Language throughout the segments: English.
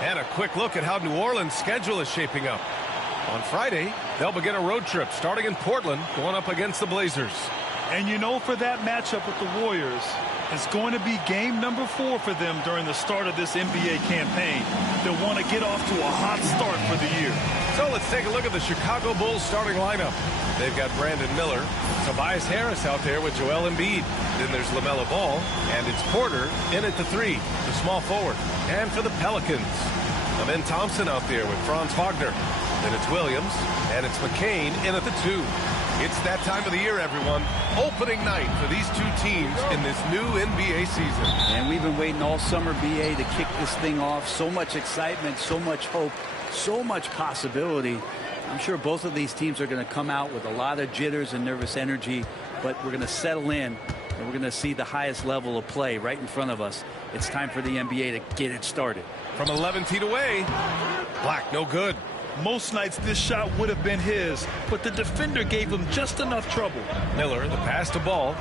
And a quick look at how New Orleans' schedule is shaping up. On Friday, they'll begin a road trip starting in Portland, going up against the Blazers. And you know, for that matchup with the Warriors, it's going to be game number 4 for them during the start of this NBA campaign. They'll want to get off to a hot start for the year. So let's take a look at the Chicago Bulls starting lineup. They've got Brandon Miller, Tobias Harris out there with Joel Embiid. Then there's LaMelo Ball, and it's Porter in at the 3, the small forward. And for the Pelicans, Amen Thompson out there with Franz Wagner. Then it's Williams, and it's McCain in at the 2. It's that time of the year, everyone. Opening night for these two teams in this new NBA season. And we've been waiting all summer, BA, to kick this thing off. So much excitement, so much hope, so much possibility. I'm sure both of these teams are going to come out with a lot of jitters and nervous energy, but we're going to settle in, and we're going to see the highest level of play right in front of us. It's time for the NBA to get it started. From 11 feet away, Black, no good. Most nights this shot would have been his, but the defender gave him just enough trouble. Miller, the pass to Ball.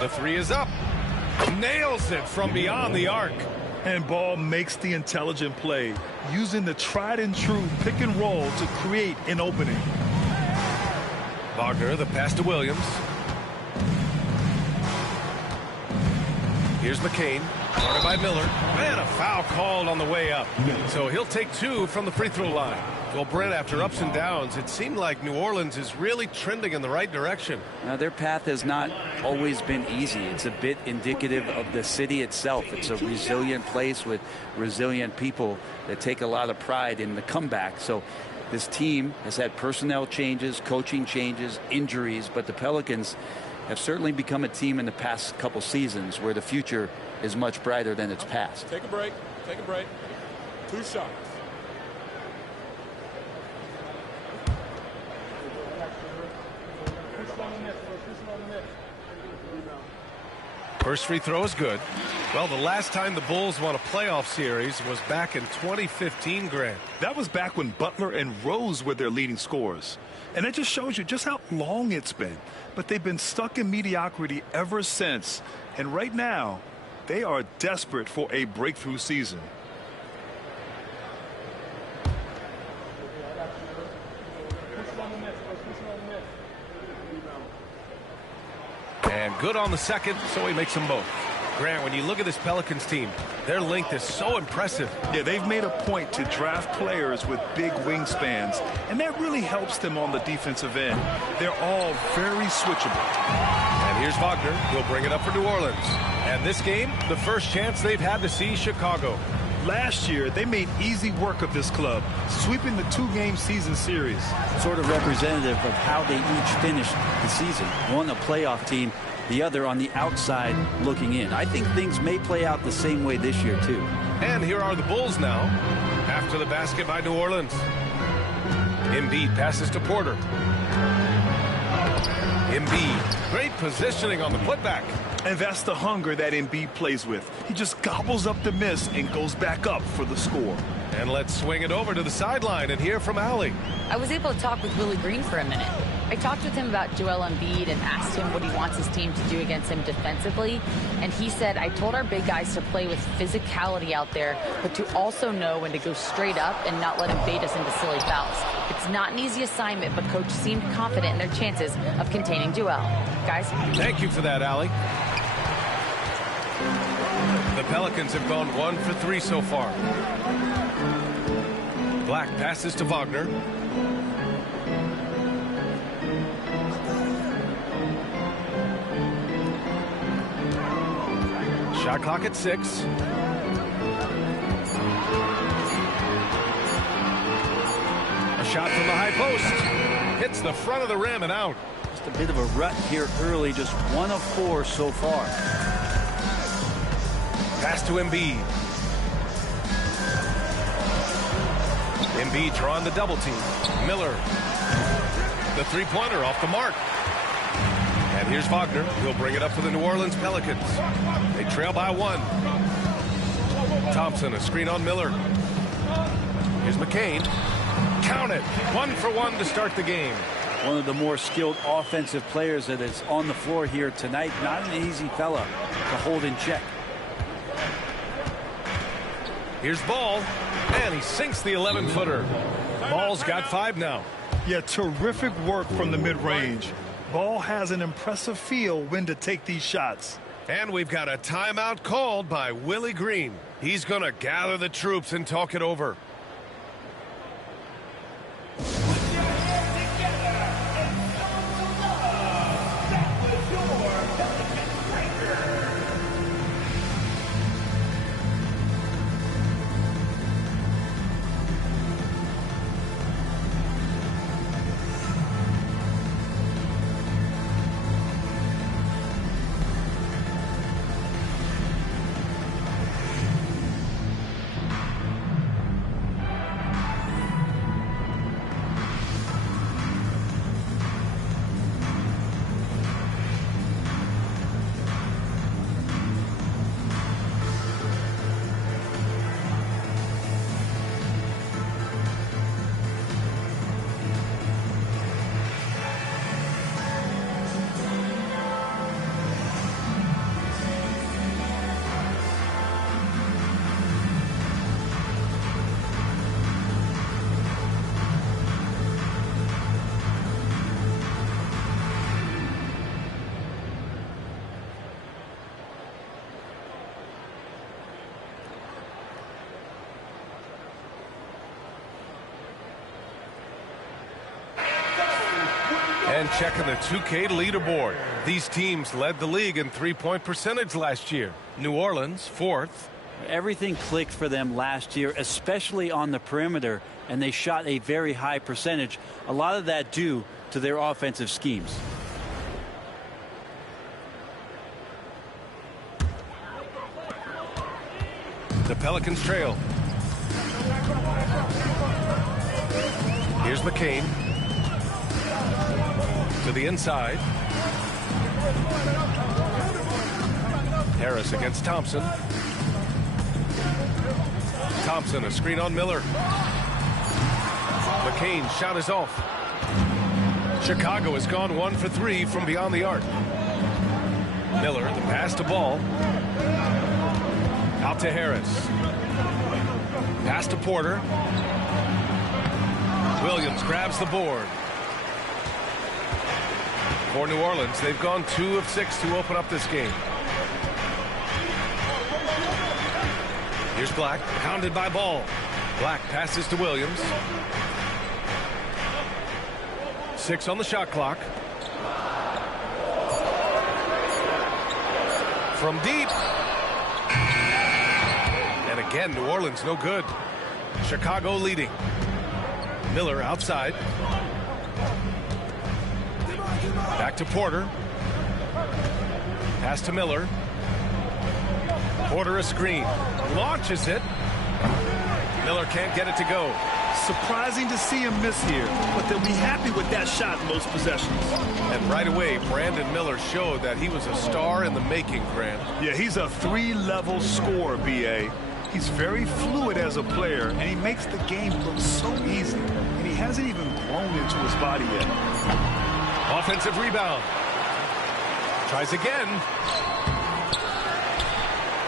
The 3 is up. Nails it from beyond the arc. And Ball makes the intelligent play, using the tried and true pick and roll to create an opening. Wagner, the pass to Williams. Here's McCain, guarded by Miller. And a foul called on the way up. So he'll take 2 from the free throw line. Well, Brent, after ups and downs, it seemed like New Orleans is really trending in the right direction. Now, their path has not always been easy. It's a bit indicative of the city itself. It's a resilient place with resilient people that take a lot of pride in the comeback. So this team has had personnel changes, coaching changes, injuries, but the Pelicans have certainly become a team in the past couple seasons where the future is much brighter than its past. Take a break. Take a break. 2 shots. First free throw is good. Well, the last time the Bulls won a playoff series was back in 2015, Grant. That was back when Butler and Rose were their leading scorers. And it just shows you just how long it's been. But they've been stuck in mediocrity ever since. And right now, they are desperate for a breakthrough season. And good on the second, so he makes them both. Grant, when you look at this Pelicans team, their length is so impressive. Yeah, they've made a point to draft players with big wingspans, and that really helps them on the defensive end. They're all very switchable. And here's Wagner. He'll bring it up for New Orleans. And this game, the first chance they've had to see Chicago. Last year, they made easy work of this club, sweeping the 2-game season series. Sort of representative of how they each finished the season. One a playoff team, the other on the outside looking in. I think things may play out the same way this year, too. And here are the Bulls now, after the basket by New Orleans. Embiid passes to Porter. Embiid, great positioning on the putback. And that's the hunger that Embiid plays with. He just gobbles up the miss and goes back up for the score. And let's swing it over to the sideline and hear from Allie. I was able to talk with Willie Green for a minute. I talked with him about Joel Embiid and asked him what he wants his team to do against him defensively. And he said, I told our big guys to play with physicality out there, but to also know when to go straight up and not let him bait us into silly fouls. It's not an easy assignment, but coach seemed confident in their chances of containing Joel. Guys? Thank you for that, Allie. The Pelicans have gone 1 for 3 so far. Black passes to Wagner. Shot clock at 6. A shot from the high post. Hits the front of the rim and out. Just a bit of a rut here early, just 1 of 4 so far. Pass to Embiid. Embiid drawing the double team. Miller. The three-pointer off the mark. And here's Wagner. He'll bring it up for the New Orleans Pelicans. They trail by 1. Thompson, a screen on Miller. Here's McCain. Count it. 1 for 1 to start the game. one of the more skilled offensive players that is on the floor here tonight. Not an easy fella to hold in check. Here's Ball, and he sinks the 11-footer. Ball's got 5 now. Yeah, terrific work from the mid-range. Ball has an impressive feel when to take these shots. And we've got a timeout called by Willie Green. He's going to gather the troops and talk it over. And checking the 2K leaderboard. These teams led the league in three-point percentage last year. New Orleans, 4th. Everything clicked for them last year, especially on the perimeter, and they shot a very high percentage. A lot of that due to their offensive schemes. The Pelicans trail. Here's McCain. To the inside. Harris against Thompson. Thompson, a screen on Miller. McCain shot is off. Chicago has gone 1 for 3 from beyond the arc. Miller, the pass to Ball. Out to Harris. Pass to Porter. Williams grabs the board. For New Orleans, they've gone 2 of 6 to open up this game. Here's Black, pounded by Ball. Black passes to Williams. 6 on the shot clock. From deep. And again, New Orleans no good. Chicago leading. Miller outside. Back to Porter. Pass to Miller. Porter a screen. Launches it. Miller can't get it to go. Surprising to see him miss here, but they'll be happy with that shot in most possessions. And right away, Brandon Miller showed that he was a star in the making, Grant. Yeah, he's a 3-level scorer, B.A. He's very fluid as a player, and he makes the game look so easy. And he hasn't even grown into his body yet. Offensive rebound. Tries again.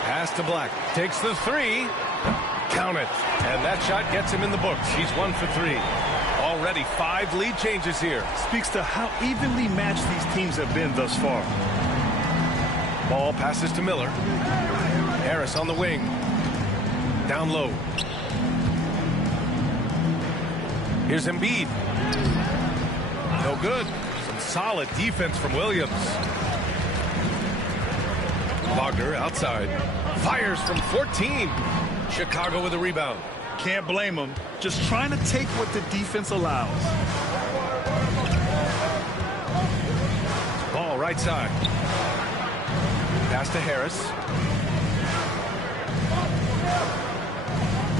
Pass to Black. Takes the 3. Count it. And that shot gets him in the books. He's 1 for 3. Already 5 lead changes here. Speaks to how evenly matched these teams have been thus far. Ball passes to Miller. Harris on the wing. Down low. Here's Embiid. No good. Some solid defense from Williams. Wagner outside. Fires from 14. Chicago with a rebound. Can't blame him. Just trying to take what the defense allows. Ball right side. Pass to Harris.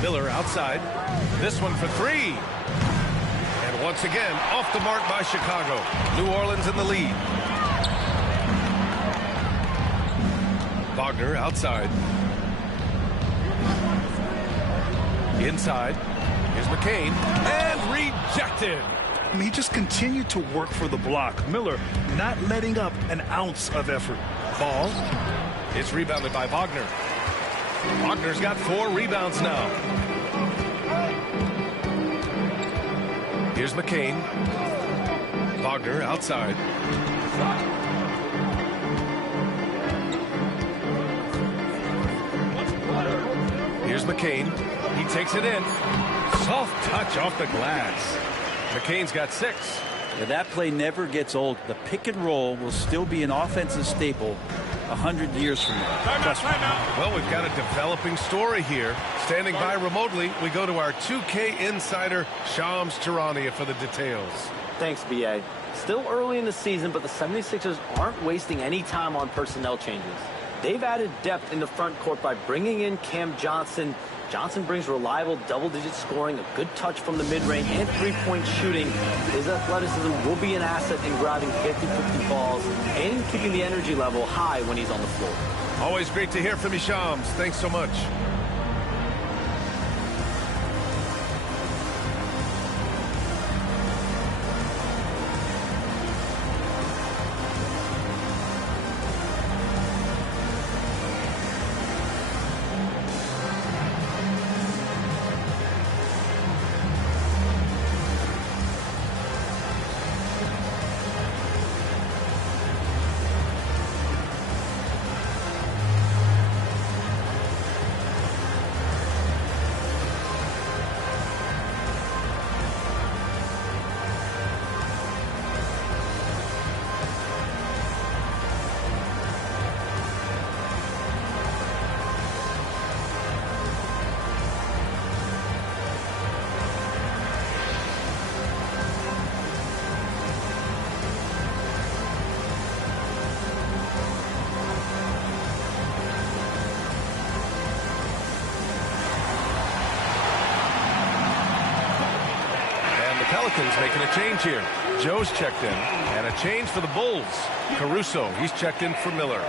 Miller outside. This one for 3. And once again, off the mark by Chicago. New Orleans in the lead. Wagner outside. Inside. Here's McCain. And rejected. I mean, he just continued to work for the block. Miller not letting up an ounce of effort. Ball. It's rebounded by Wagner. Wagner's got 4 rebounds now. Here's McCain. Wagner outside. Here's McCain. He takes it in. Soft touch off the glass. McCain's got 6. Yeah, that play never gets old. The pick and roll will still be an offensive staple 100 years from now. Trust me. Well, we've got a developing story here. Standing by remotely, we go to our 2K insider, Shams Charania, for the details. Thanks, B.A. Still early in the season, but the 76ers aren't wasting any time on personnel changes. They've added depth in the front court by bringing in Cam Johnson. Johnson brings reliable double-digit scoring, a good touch from the mid-range, and three-point shooting. His athleticism will be an asset in grabbing 50-50 balls and keeping the energy level high when he's on the floor. Always great to hear from you, Shams. Thanks so much. Pelicans making a change here. Joe's checked in, and a change for the Bulls. Caruso, he's checked in for Miller.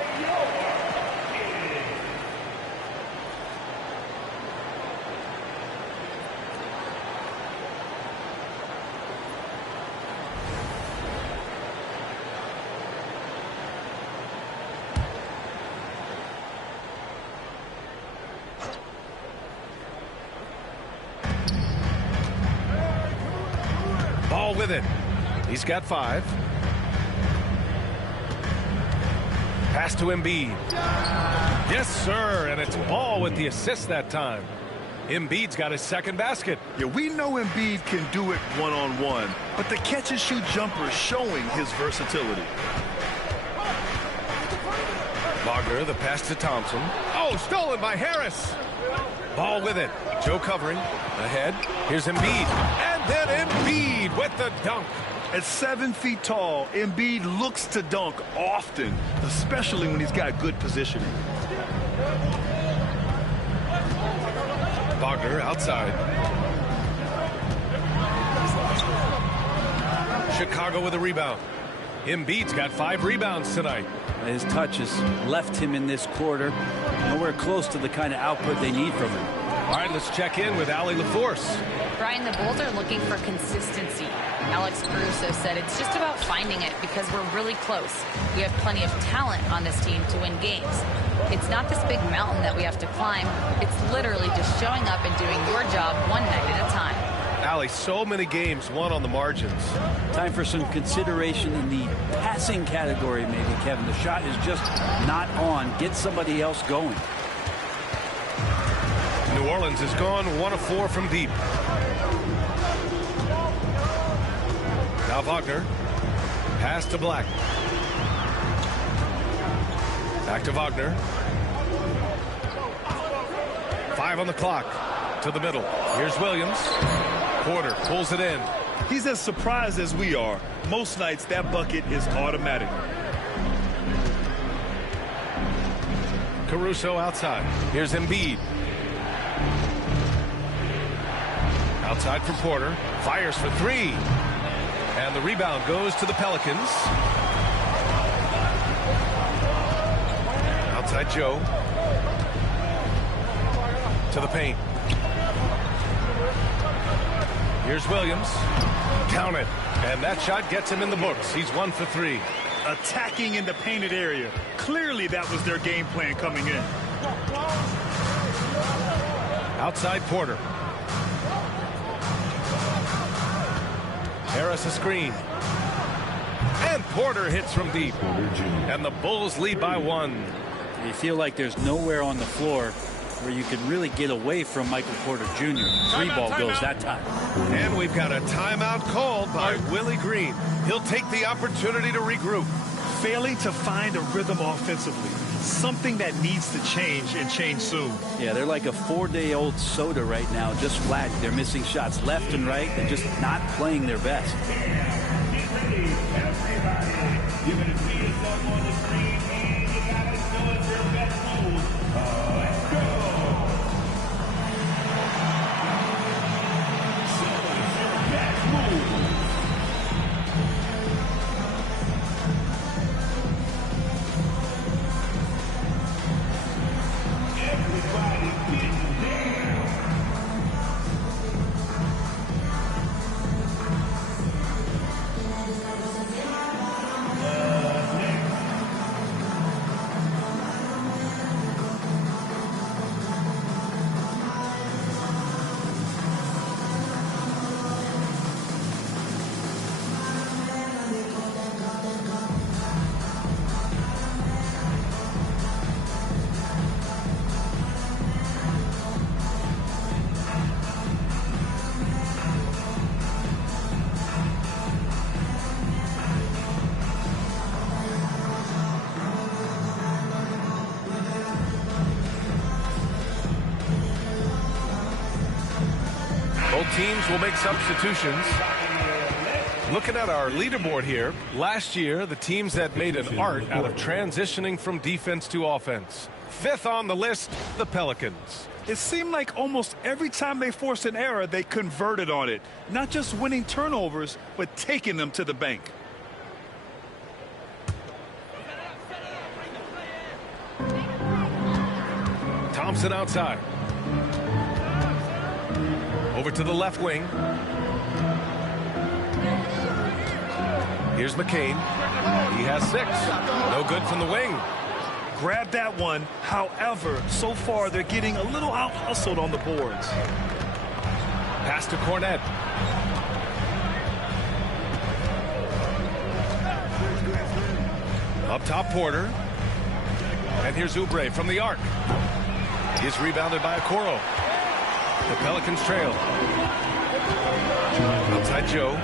Ball with it. He's got 5. Pass to Embiid. Yes, sir, and it's Ball with the assist that time. Embiid's got his second basket. Yeah, we know Embiid can do it one-on-one, but the catch-and-shoot jumper is showing his versatility. Wagner, the pass to Thompson. Oh, stolen by Harris. Ball with it. Joe covering. Ahead. Here's Embiid. And then Embiid with the dunk. At 7 feet tall, Embiid looks to dunk often, especially when he's got good positioning. Wagner outside. Chicago with a rebound. Embiid's got 5 rebounds tonight. His touch has left him in this quarter nowhere close to the kind of output they need from him. All right, let's check in with Allie LaForce. Brian, the Bulls are looking for consistency. Alex Caruso said it's just about finding it because we're really close. We have plenty of talent on this team to win games. It's not this big mountain that we have to climb. It's literally just showing up and doing your job one night at a time. Allie, so many games won on the margins. Time for some consideration in the passing category, maybe, Kevin. The shot is just not on. Get somebody else going. New Orleans has gone 1 of 4 from deep. Now Wagner. Pass to Black. Back to Wagner. 5 on the clock. To the middle. Here's Williams. Porter pulls it in. He's as surprised as we are. Most nights that bucket is automatic. Caruso outside. Here's Embiid. Outside for Porter. Fires for 3. And the rebound goes to the Pelicans. Outside Joe. To the paint. Here's Williams. Count it. And that shot gets him in the books. He's 1 for 3. Attacking in the painted area. Clearly that was their game plan coming in. Outside Porter. Harris a screen. And Porter hits from deep. And the Bulls lead by 1. You feel like there's nowhere on the floor where you can really get away from Michael Porter Jr. Three ball goes that time. And we've got a timeout called by Willie Green. He'll take the opportunity to regroup. Failing to find a rhythm offensively. Something that needs to change and change soon. Yeah, they're like a 4-day-old soda right now, just flat. They're missing shots left and right and just not playing their best. Both teams will make substitutions. Looking at our leaderboard here, last year the teams that made an art out of transitioning from defense to offense. 5th on the list, the Pelicans. It seemed like almost every time they forced an error, they converted on it. Not just winning turnovers, but taking them to the bank. Thompson outside. Over to the left wing. Here's McCain. He has 6. No good from the wing. Grab that one. However, so far they're getting a little out-hustled on the boards. Pass to Cornette. Up top, Porter. And here's Oubre from the arc. He's rebounded by Okoro. The Pelicans trail. Outside Joe.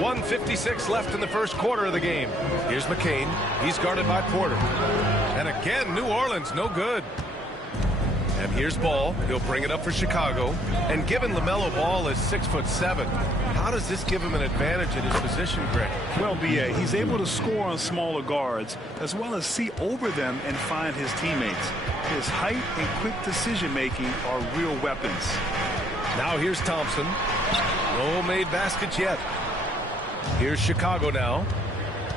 1:56 left in the first quarter of the game. Here's McCain. He's guarded by Porter. And again, New Orleans, no good. And here's Ball. He'll bring it up for Chicago. And given LaMelo Ball is 6'7", how does this give him an advantage in his position, Greg? Well, B.A., he's able to score on smaller guards as well as see over them and find his teammates. His height and quick decision-making are real weapons. Now here's Thompson. No made baskets yet. Here's Chicago now.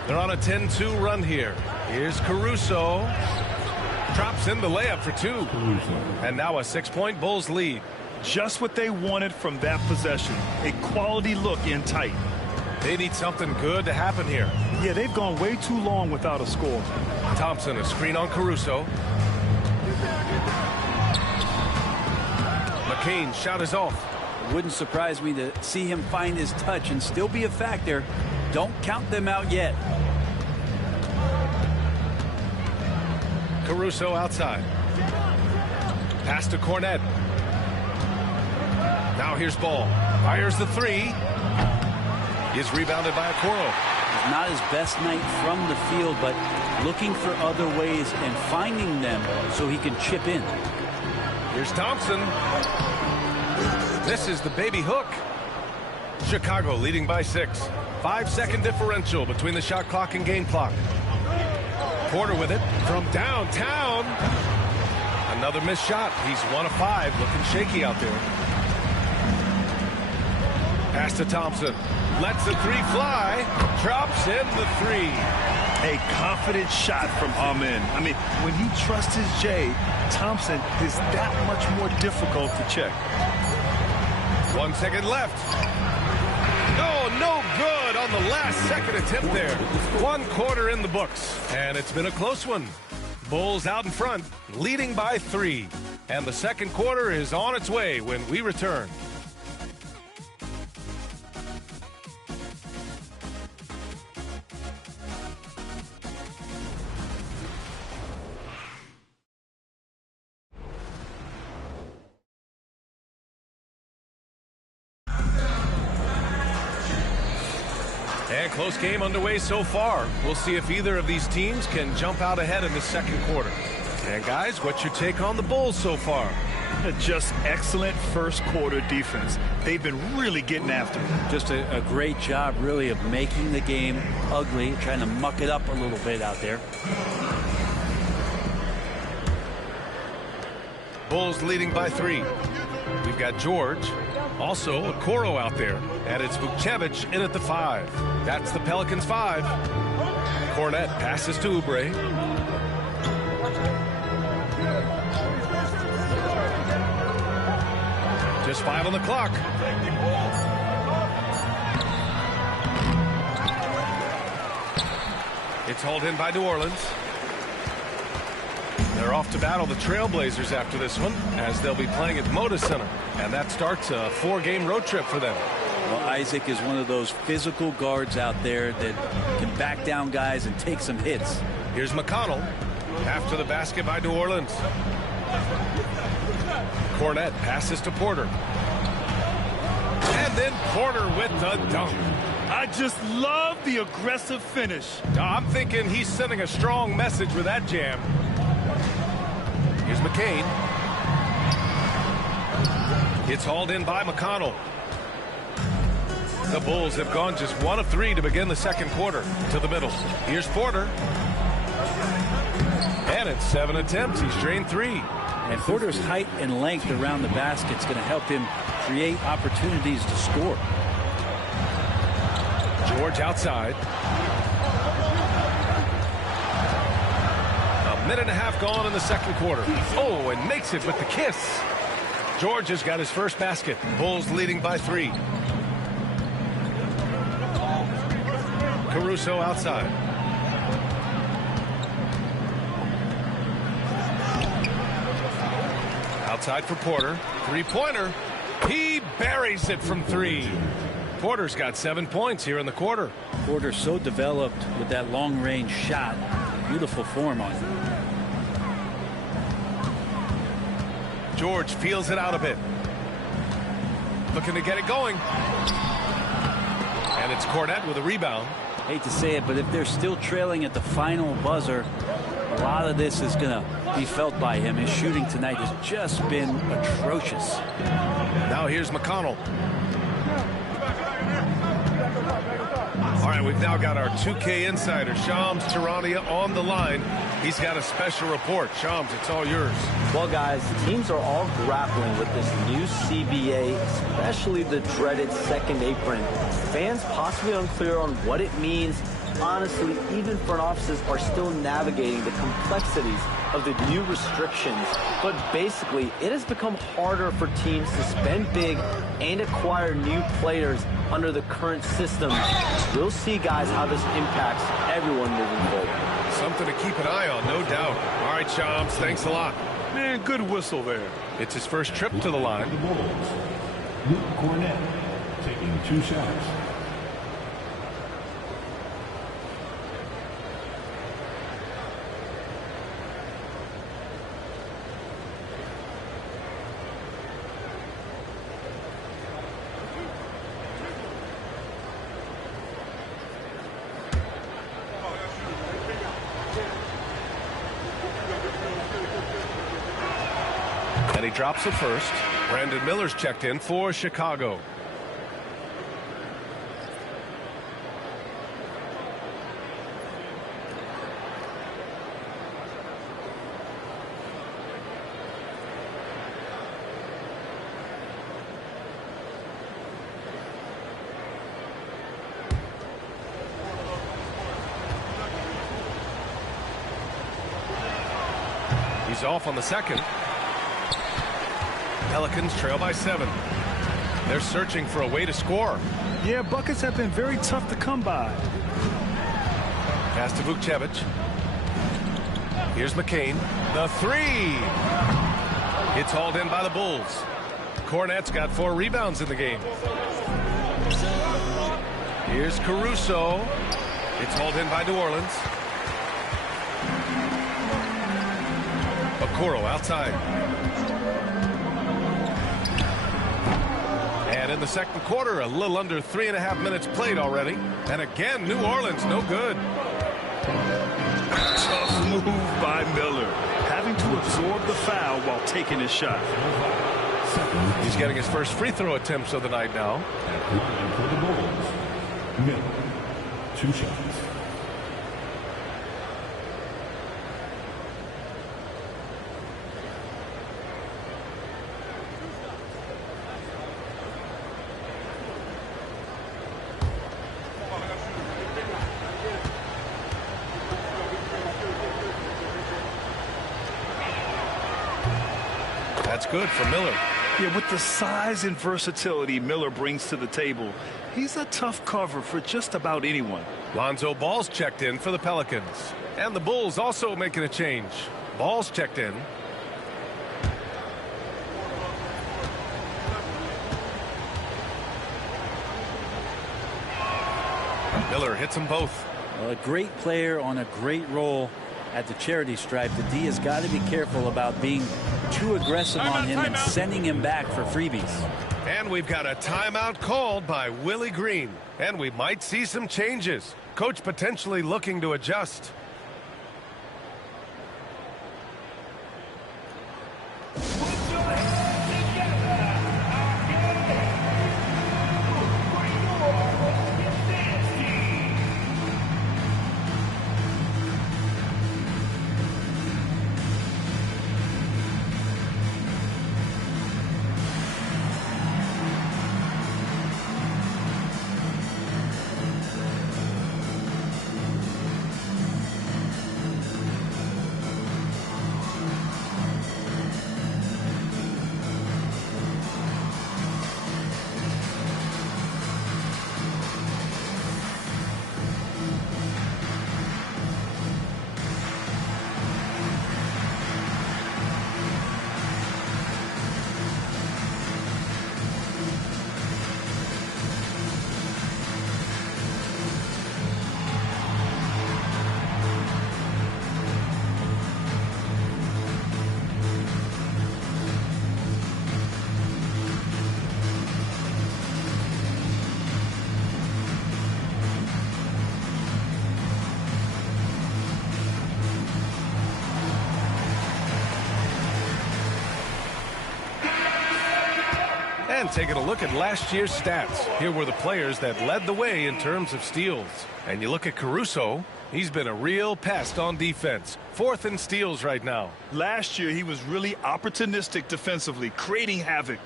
They're on a 10-2 run here. Here's Caruso. Drops in the layup for 2. And now a 6-point Bulls lead. Just what they wanted from that possession. A quality look in tight. They need something good to happen here. Yeah, they've gone way too long without a score. Thompson, a screen on Caruso. McCain, shot is off. It wouldn't surprise me to see him find his touch and still be a factor. Don't count them out yet. Caruso outside. Pass to Cornette. Now here's Ball. Fires the 3. Is rebounded by Okoro. Not his best night from the field, but looking for other ways and finding them so he can chip in. Here's Thompson. This is the baby hook. Chicago leading by 6. 5-second differential between the shot clock and game clock. Porter with it from downtown. Another missed shot. He's 1 of 5, looking shaky out there. Pass to Thompson. Lets the 3 fly. Drops in the 3. A confident shot from Amen. I mean, when he trusts his J, Thompson is that much more difficult to check. 1 second left. No good on the last second attempt there. 1 quarter in the books, and it's been a close one. Bulls out in front, leading by 3. And the second quarter is on its way when we return. And close game underway so far. We'll see if either of these teams can jump out ahead in the second quarter. And guys, what's your take on the Bulls so far? Just excellent first quarter defense. They've been really getting after it. Just a great job, really, of making the game ugly, trying to muck it up a little bit out there. Bulls leading by 3. We've got George, also Okoro out there, and it's Vukcevic in at the 5. That's the Pelicans 5. Cornette passes to Oubre. Just 5 on the clock. It's hauled in by New Orleans. They're off to battle the Trailblazers after this one, as they'll be playing at Moda Center. And that starts a 4-game road trip for them. Well, Isaac is one of those physical guards out there that can back down guys and take some hits. Here's McConnell after the basket by New Orleans. Cornette passes to Porter. And then Porter with the dunk. I just love the aggressive finish. I'm thinking he's sending a strong message with that jam. Here's McCain. It's hauled in by McConnell. The Bulls have gone just 1 of 3 to begin the second quarter. To the middle. Here's Porter. And it's 7 attempts. He's drained 3. And Porter's height and length around the basket is going to help him create opportunities to score. George outside. A minute and a half gone in the second quarter. Oh, and makes it with the kiss. George has got his first basket. Bulls leading by 3. Caruso outside. Outside for Porter. 3-pointer. He buries it from 3. Porter's got 7 points here in the quarter. Porter so developed with that long-range shot. Beautiful form on it. George feels it out a bit. Looking to get it going. And it's Cornette with a rebound. Hate to say it, but if they're still trailing at the final buzzer, a lot of this is going to be felt by him. His shooting tonight has just been atrocious. Now here's McConnell. All right, we've now got our 2K insider, Shams Charania, on the line. He's got a special report. Shams, it's all yours. Well, guys, teams are all grappling with this new CBA, especially the dreaded second apron. Fans possibly unclear on what it means. Honestly, even front offices are still navigating the complexities of the new restrictions. But basically, it has become harder for teams to spend big and acquire new players under the current system. We'll see, guys, how this impacts everyone moving forward. Something to keep an eye on, no doubt. All right, Shams, thanks a lot. Man, good whistle there. It's his first trip to the line. The Bulls, Luke Cornette taking 2 shots. And he drops it first. Brandon Miller's checked in for Chicago. is off on the second. Pelicans trail by 7. They're searching for a way to score. Yeah, buckets have been very tough to come by. Pass to Vukcevic. Here's McCain. The 3. It's hauled in by the Bulls. Cornette's got 4 rebounds in the game. Here's Caruso. It's hauled in by New Orleans. Okoro outside. And in the second quarter, a little under 3.5 minutes played already. And again, New Orleans, no good. Tough move by Miller, having to absorb the foul while taking his shot. He's getting his first free throw attempts of the night now. And for the Bulls, Miller, 2 shots. That's good for Miller. Yeah, with the size and versatility Miller brings to the table, he's a tough cover for just about anyone. Lonzo Ball's checked in for the Pelicans. And the Bulls also making a change. Ball's checked in. Miller hits them both. A great player on a great role at the charity stripe. The D has got to be careful about being too aggressive on him and sending him back for freebies. And we've got a timeout called by Willie Green. And we might see some changes. Coach potentially looking to adjust. And taking a look at last year's stats. Here were the players that led the way in terms of steals. And you look at Caruso, he's been a real pest on defense. 4th in steals right now. Last year, he was really opportunistic defensively, creating havoc.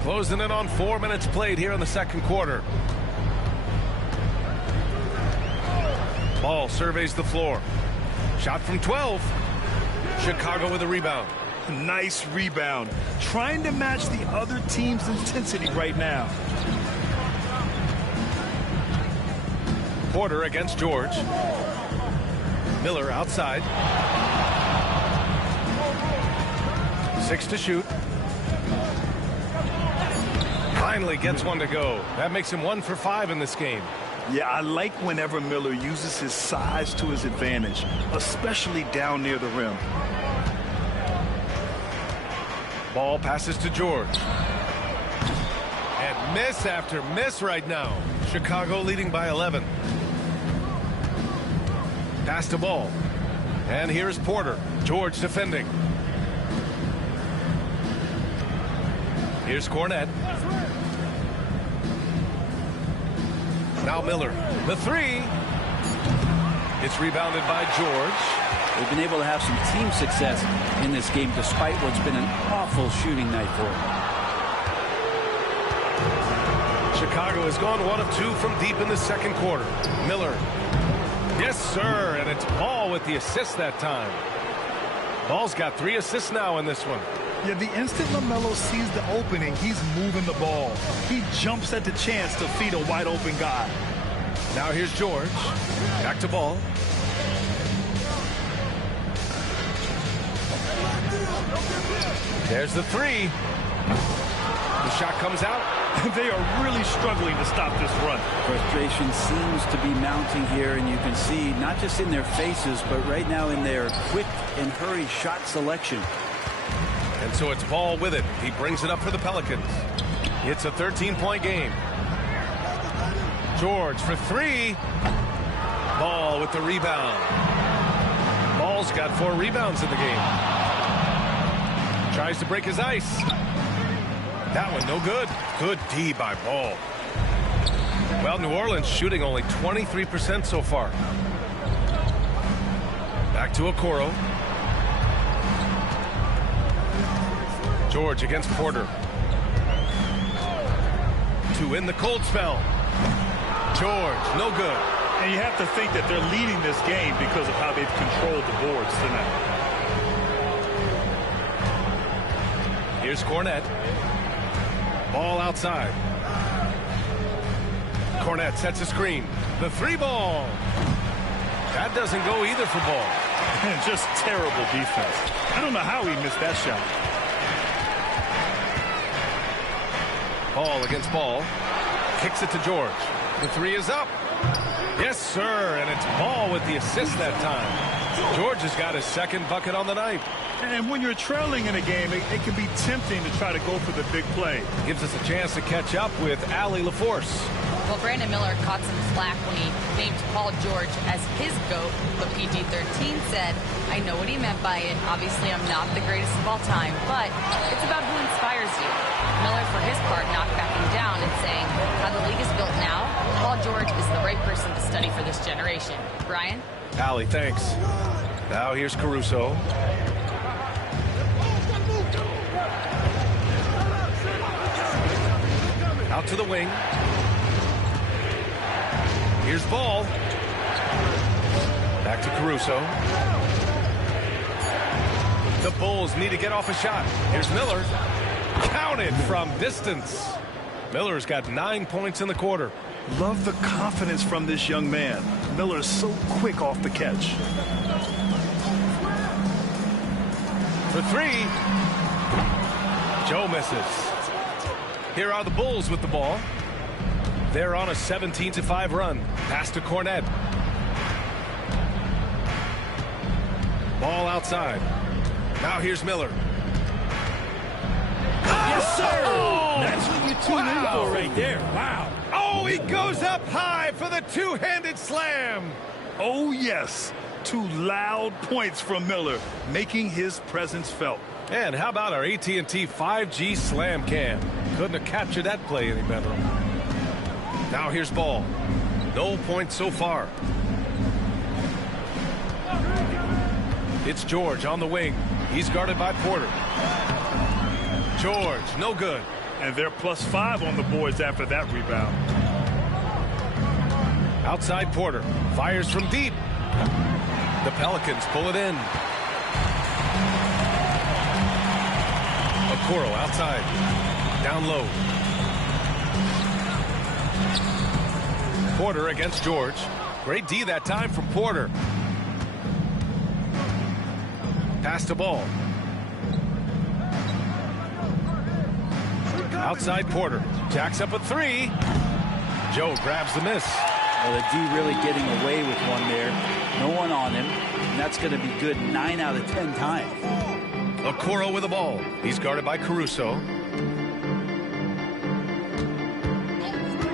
Closing in on 4 minutes played here in the second quarter. Ball surveys the floor. Shot from 12. Chicago with a rebound. Nice rebound. Trying to match the other team's intensity right now. Porter against George. Miller outside. 6 to shoot. Finally gets one to go. That makes him 1 for 5 in this game. Yeah, I like whenever Miller uses his size to his advantage, especially down near the rim. Ball passes to George. And miss after miss right now. Chicago leading by 11. Pass to Ball. And here's Porter. George defending. Here's Cornette. Now Miller. The 3. It's rebounded by George. They've been able to have some team success in this game despite what's been an awful shooting night for them. Chicago has gone 1 of 2 from deep in the second quarter. Miller. Yes, sir. And it's Ball with the assist that time. Ball's got 3 assists now in this one. Yeah, the instant LaMelo sees the opening, he's moving the ball. He jumps at the chance to feed a wide open guy. Now here's George. Back to Ball. There's the 3. The shot comes out. They are really struggling to stop this run. Frustration seems to be mounting here, and you can see not just in their faces, but right now in their quick and hurry shot selection. And so it's Ball with it. He brings it up for the Pelicans. It's a 13-point game. George for 3. Ball with the rebound. Ball's got 4 rebounds in the game. Tries to break his ice. That one no good. Good D by Ball. Well, New Orleans shooting only 23% so far. Back to Okoro. George against Porter. 2 in the cold spell. George, no good. And you have to think that they're leading this game because of how they've controlled the boards tonight. Here's Cornette. Ball outside. Cornette sets a screen. The 3 ball. That doesn't go either for Ball. Just terrible defense. I don't know how he missed that shot. Ball against Ball. Kicks it to George. The 3 is up. Yes, sir. And it's Ball with the assist that time. George has got his second bucket on the night. And when you're trailing in a game, it can be tempting to try to go for the big play. Gives us a chance to catch up with Allie LaForce. Well, Brandon Miller caught some flack when he named Paul George as his GOAT, but PG-13 said, I know what he meant by it. Obviously, I'm not the greatest of all time, but it's about who inspires you. Miller, for his part, not backing down and saying, how the league is built now, Paul George is the right person to study for this generation. Brian? Allie, thanks. Now here's Caruso. Out to the wing. Here's Ball. Back to Caruso. The Bulls need to get off a shot. Here's Miller. Counted from distance. Miller's got 9 points in the quarter. Love the confidence from this young man. Miller is so quick off the catch. For 3. Joe misses. Here are the Bulls with the ball. They're on a 17-5 run. Pass to Cornette. Ball outside. Now here's Miller. Yes, sir. Oh, that's what you tune in for right there. Wow. Oh, he goes up high for the two-handed slam. Oh, yes. 2 loud points from Miller, making his presence felt. And how about our AT&T 5G slam cam? Couldn't have captured that play any better. Now here's Ball. No points so far. It's George on the wing. He's guarded by Porter. George, no good. And they're +5 on the boards after that rebound. Outside Porter. Fires from deep. The Pelicans pull it in. Okoro outside. Down low. Porter against George. Great D that time from Porter. Pass to Ball. Outside Porter. Jacks up a 3. Joe grabs the miss. Well, the D really getting away with one there. No one on him. And that's going to be good 9 out of 10 times. Okoro with the ball. He's guarded by Caruso.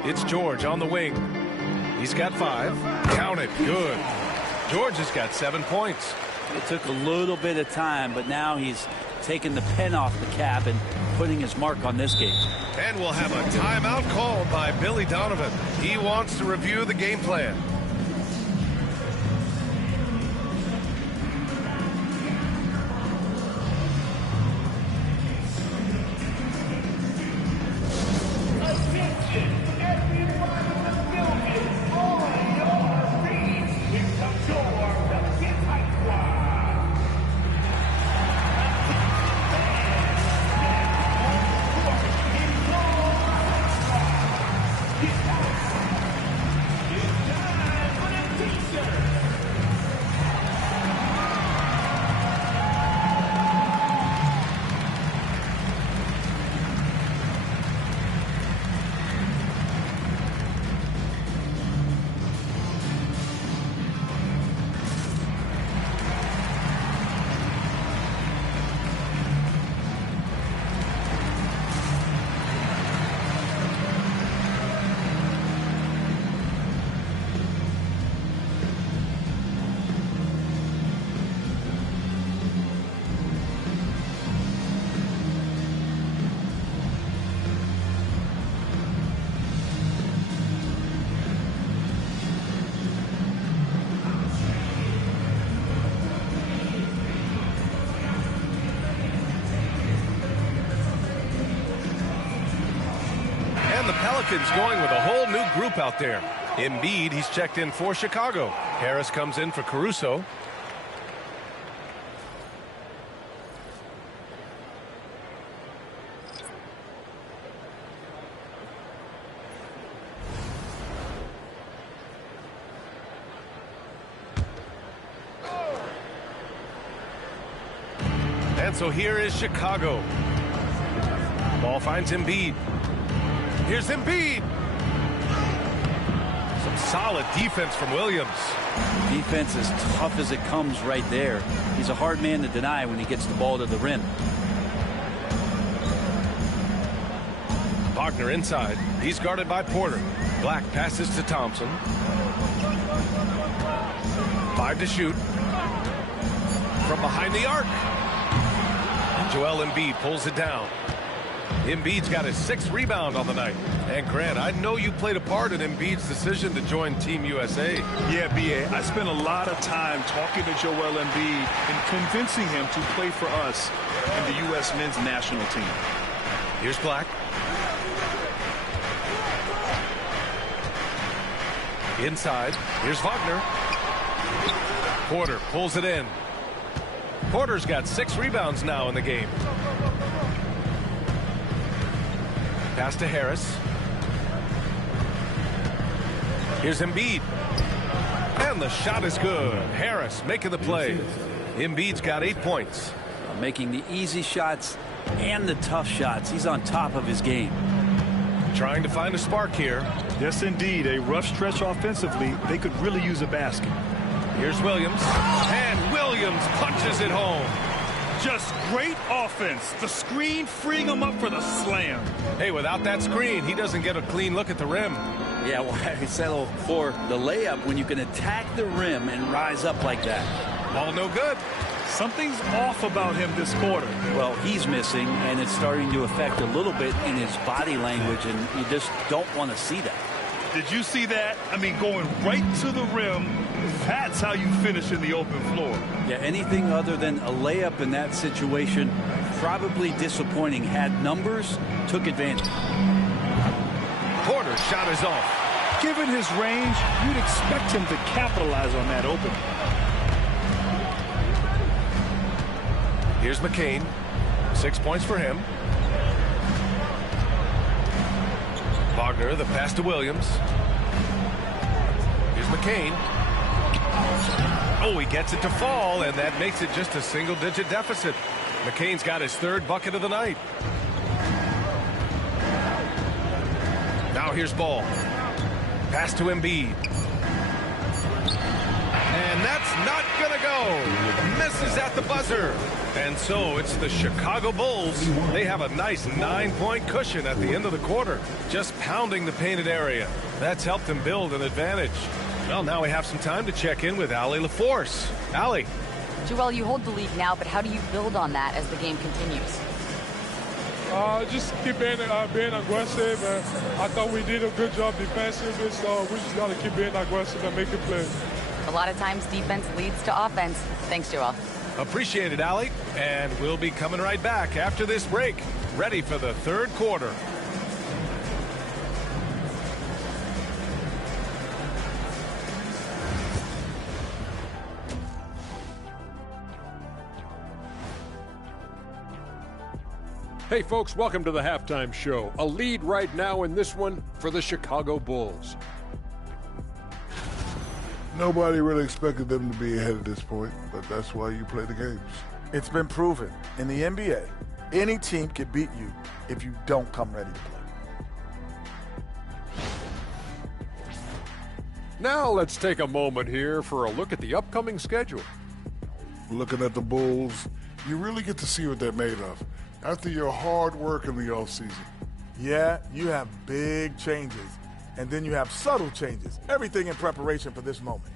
It's George on the wing. He's got 5. Count it. Good. George has got 7 points. It took a little bit of time, but now he's taking the pen off the cap and putting his mark on this game. And we'll have a timeout called by Billy Donovan. He wants to review the game plan. Pelicans going with a whole new group out there. Embiid, he's checked in for Chicago. Harris comes in for Caruso. And so here is Chicago. Ball finds Embiid. Here's Embiid. Some solid defense from Williams. Defense as tough as it comes right there. He's a hard man to deny when he gets the ball to the rim. Wagner inside. He's guarded by Porter. Black passes to Thompson. 5 to shoot. From behind the arc. Joel Embiid pulls it down. Embiid's got his 6th rebound on the night. And Grant, I know you played a part in Embiid's decision to join Team USA. Yeah, B.A., I spent a lot of time talking to Joel Embiid and convincing him to play for us in the U.S. men's national team. Here's Black. Inside. Here's Wagner. Porter pulls it in. Porter's got 6 rebounds now in the game. Pass to Harris. Here's Embiid. And the shot is good. Harris making the play. Embiid's got 8 points. Making the easy shots and the tough shots. He's on top of his game. Trying to find a spark here. Yes, indeed. A rough stretch offensively. They could really use a basket. Here's Williams. And Williams punches it home. Just great offense. The screen freeing him up for the slam. Hey, without that screen, he doesn't get a clean look at the rim. Yeah, why settle for the layup when you can attack the rim and rise up like that? Ball no good. Something's off about him this quarter. Well, he's missing, and it's starting to affect a little bit in his body language, and you just don't want to see that. Did you see that? I mean, going right to the rim. That's how you finish in the open floor. Yeah, anything other than a layup in that situation, probably disappointing. Had numbers, took advantage. Porter's shot is off. Given his range, you'd expect him to capitalize on that opening. Here's McCain. 6 points for him. Wagner, the pass to Williams. Here's McCain. Oh, he gets it to fall, and that makes it just a single-digit deficit. McCain's got his 3rd bucket of the night. Now here's Ball. Pass to Embiid. And that's not going to go. Misses at the buzzer. And so it's the Chicago Bulls. They have a nice 9-point cushion at the end of the quarter, just pounding the painted area. That's helped them build an advantage. Well, now we have some time to check in with Allie LaForce. Allie. Joel, you hold the lead now, but how do you build on that as the game continues? Just keep being aggressive. I thought we did a good job defensively, so we just got to keep being aggressive and making plays. A lot of times defense leads to offense. Thanks, Joel. Appreciate it, Allie. And we'll be coming right back after this break, ready for the 3rd quarter. Hey folks, welcome to the halftime show. A lead right now in this one for the Chicago Bulls. Nobody really expected them to be ahead at this point, but that's why you play the games. It's been proven in the NBA, any team can beat you if you don't come ready to play. Now let's take a moment here for a look at the upcoming schedule. Looking at the Bulls, you really get to see what they're made of after your hard work in the offseason. Yeah, you have big changes, and then you have subtle changes. Everything in preparation for this moment.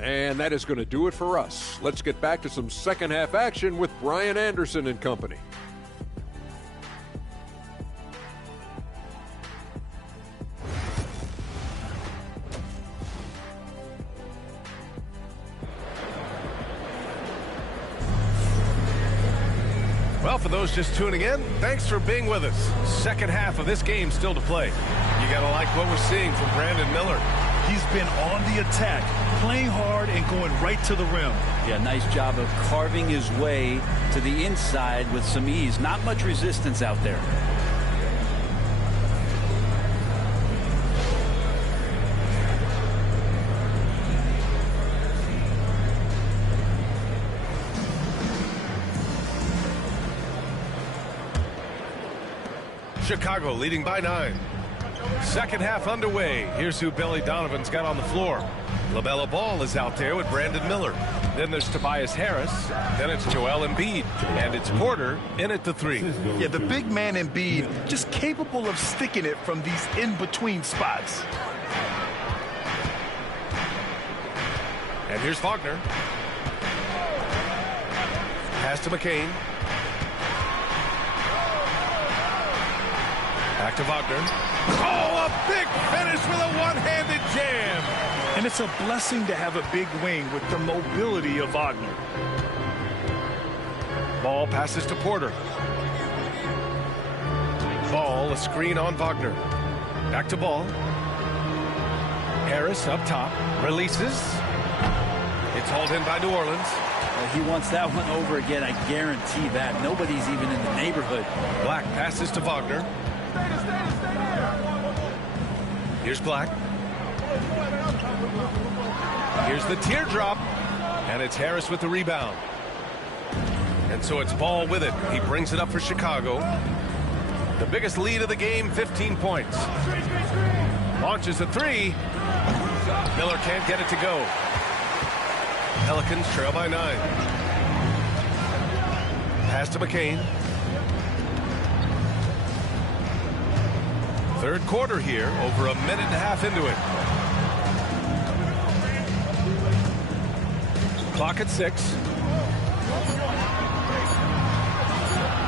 And that is going to do it for us. Let's get back to some second half action with Brian Anderson and company. Well, for those just tuning in, thanks for being with us. Second half of this game still to play. You got to like what we're seeing from Brandon Miller. He's been on the attack, playing hard and going right to the rim. Yeah, nice job of carving his way to the inside with some ease. Not much resistance out there. Chicago leading by 9. Second half underway. Here's who Billy Donovan's got on the floor. LaMelo Ball is out there with Brandon Miller. Then there's Tobias Harris. Then it's Joel Embiid. And it's Porter in at the 3. Yeah, the big man Embiid just capable of sticking it from these in-between spots. And here's Wagner. Pass to McCain. Back to Wagner. Oh, a big finish with a one-handed jam. And it's a blessing to have a big wing with the mobility of Wagner. Ball passes to Porter. Ball, a screen on Wagner. Back to Ball. Harris up top. Releases. It's hauled in by New Orleans. He wants that one over again. I guarantee that. Nobody's even in the neighborhood. Black passes to Wagner. Here's Black. Here's the teardrop. And it's Harris with the rebound. And so it's Ball with it. He brings it up for Chicago. The biggest lead of the game, 15 points. Launches a 3. Miller can't get it to go. Pelicans trail by 9. Pass to McCain. Third quarter here, over a minute and a half into it. Clock at 6.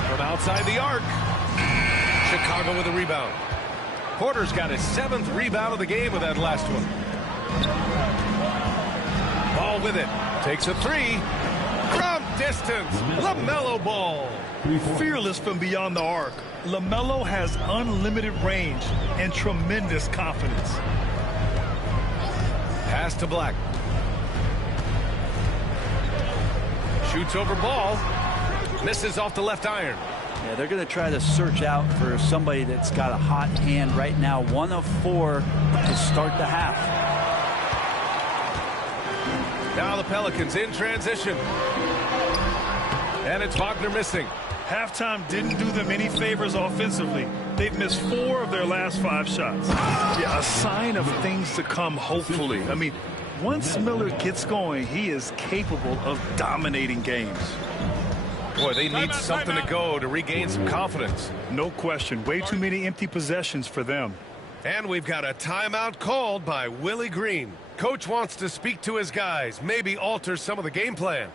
From outside the arc. Chicago with a rebound. Porter's got his 7th rebound of the game with that last one. Ball with it. Takes a 3. From distance. LaMelo Ball. Fearless from beyond the arc. LaMelo has unlimited range and tremendous confidence. Pass to Black. Shoots over Ball. Misses off the left iron. Yeah, they're going to try to search out for somebody that's got a hot hand right now. 1 of 4 to start the half. Now the Pelicans in transition. And it's Wagner missing. Halftime didn't do them any favors offensively. They've missed 4 of their last 5 shots. Yeah, a sign of things to come, hopefully. I mean, once Miller gets going, he is capable of dominating games. Boy, they need something to go to regain some confidence. No question. Way too many empty possessions for them. And we've got a timeout called by Willie Green. Coach wants to speak to his guys, maybe alter some of the game plan.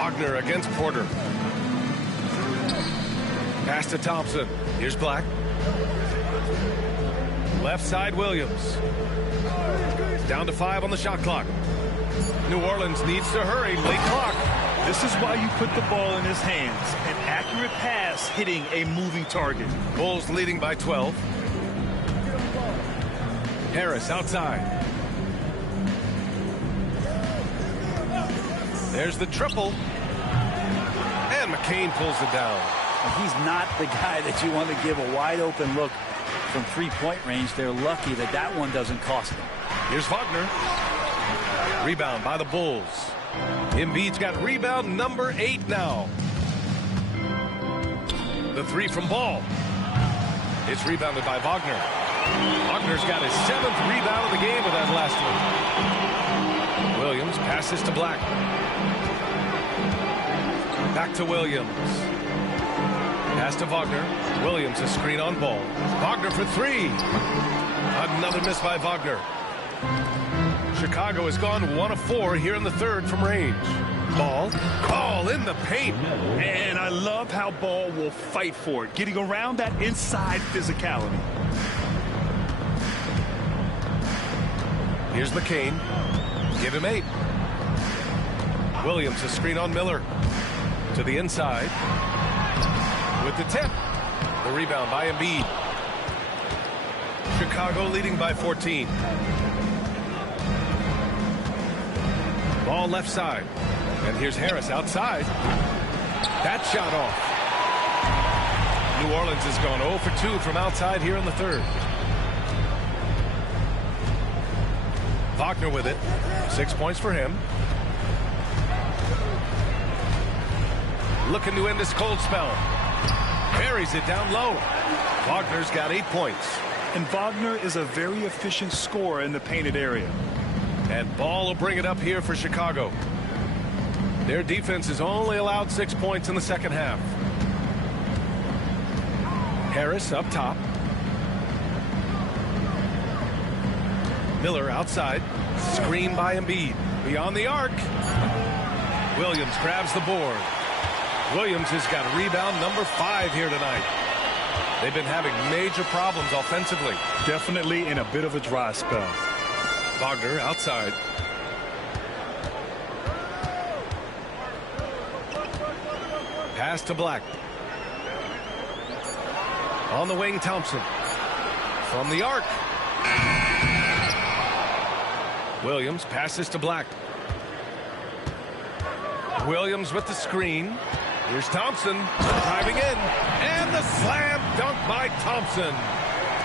Wagner against Porter. Pass to Thompson. Here's Black. Left side, Williams. Down to 5 on the shot clock. New Orleans needs to hurry. Late clock. This is why you put the ball in his hands. An accurate pass hitting a moving target. Bulls leading by 12. Harris outside. There's the triple. And McCain pulls it down. And he's not the guy that you want to give a wide open look from three-point range. They're lucky that that one doesn't cost them. Here's Wagner. Rebound by the Bulls. Embiid's got rebound number 8 now. The 3 from Ball. It's rebounded by Wagner. Wagner's got his 7th rebound of the game with that last one. Williams passes to Black. Back to Williams. Pass to Wagner. Williams a screen on Ball. Wagner for 3. Another miss by Wagner. Chicago has gone 1 of 4 here in the third from range. Ball in the paint. And I love how Ball will fight for it, getting around that inside physicality. Here's McCain. Give him 8. Williams a screen on Miller. To the inside. With the tip. The rebound by Embiid. Chicago leading by 14. Ball left side. And here's Harris outside. That shot off. New Orleans has gone 0 for 2 from outside here in the third. Wagner with it. 6 points for him. Looking to end this cold spell. Buries it down low. Wagner's got 8 points. And Wagner is a very efficient scorer in the painted area. And Ball will bring it up here for Chicago. Their defense has only allowed 6 points in the second half. Harris up top. Miller outside. Screen by Embiid. Beyond the arc. Williams grabs the board. Williams has got rebound number 5 here tonight. They've been having major problems offensively. Definitely in a bit of a dry spell. Wagner outside. Pass to Black. On the wing, Thompson. From the arc. Williams passes to Black. Williams with the screen. Here's Thompson driving in. And the slam dunk by Thompson.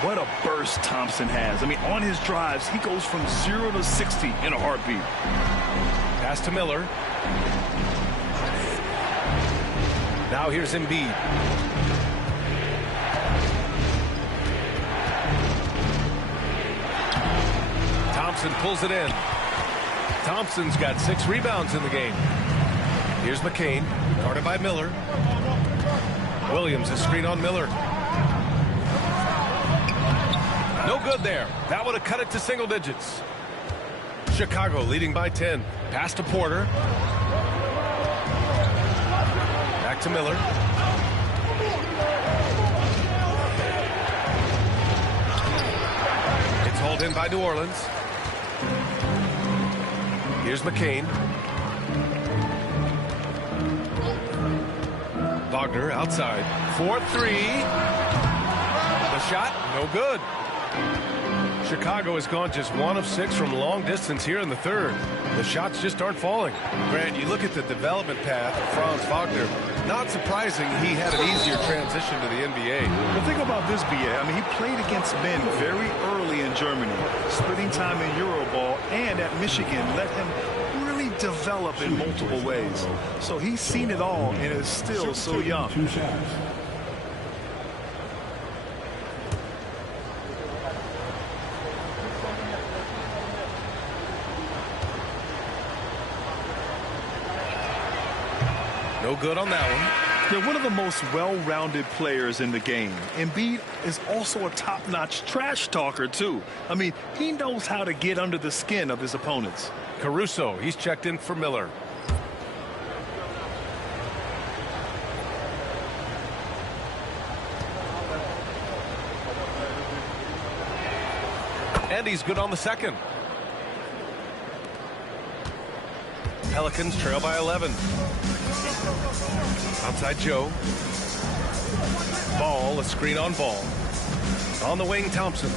What a burst Thompson has. I mean, on his drives, he goes from 0 to 60 in a heartbeat. Pass to Miller. Now here's Embiid. Thompson pulls it in. Thompson's got 6 rebounds in the game. Here's McCain, guarded by Miller. Williams a screen on Miller. No good there. That would have cut it to single digits. Chicago leading by 10. Pass to Porter. Back to Miller. It's hauled in by New Orleans. Here's McCain. Wagner outside. 4-3. The shot, no good. Chicago has gone just 1 of 6 from long distance here in the third. The shots just aren't falling. Grant, you look at the development path of Franz Wagner. Not surprising he had an easier transition to the NBA. The thing about this, BA, I mean, he played against men very early in Germany, splitting time in Euroball, and at Michigan let him really develop in multiple ways. So he's seen it all and is still so young. 2 shots. No good on that one. They're one of the most well-rounded players in the game. Embiid is also a top-notch trash talker, too. I mean, he knows how to get under the skin of his opponents. Caruso, he's checked in for Miller. And he's good on the second. Pelicans trail by 11. Outside Joe. Ball, a screen on Ball. On the wing, Thompson.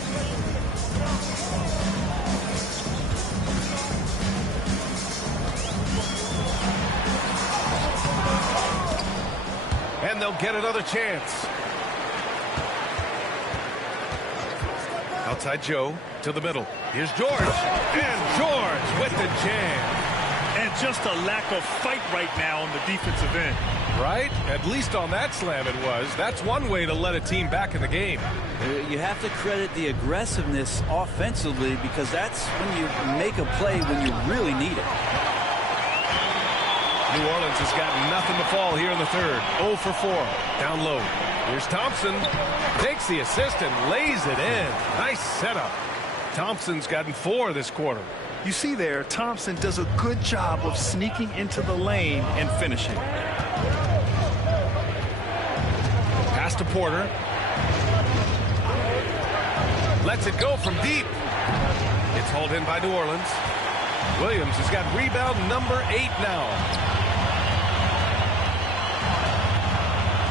And they'll get another chance. Outside Joe to the middle. Here's George. And George with the jam. And just a lack of fight right now on the defensive end. Right? At least on that slam it was. That's one way to let a team back in the game. You have to credit the aggressiveness offensively, because that's when you make a play when you really need it. New Orleans has got nothing to fall here in the third. 0 for 4. Down low. Here's Thompson. Takes the assist and lays it in. Nice setup. Thompson's gotten 4 this quarter. You see there, Thompson does a good job of sneaking into the lane and finishing. Pass to Porter. Lets it go from deep. It's hauled in by New Orleans. Williams has got rebound number 8 now.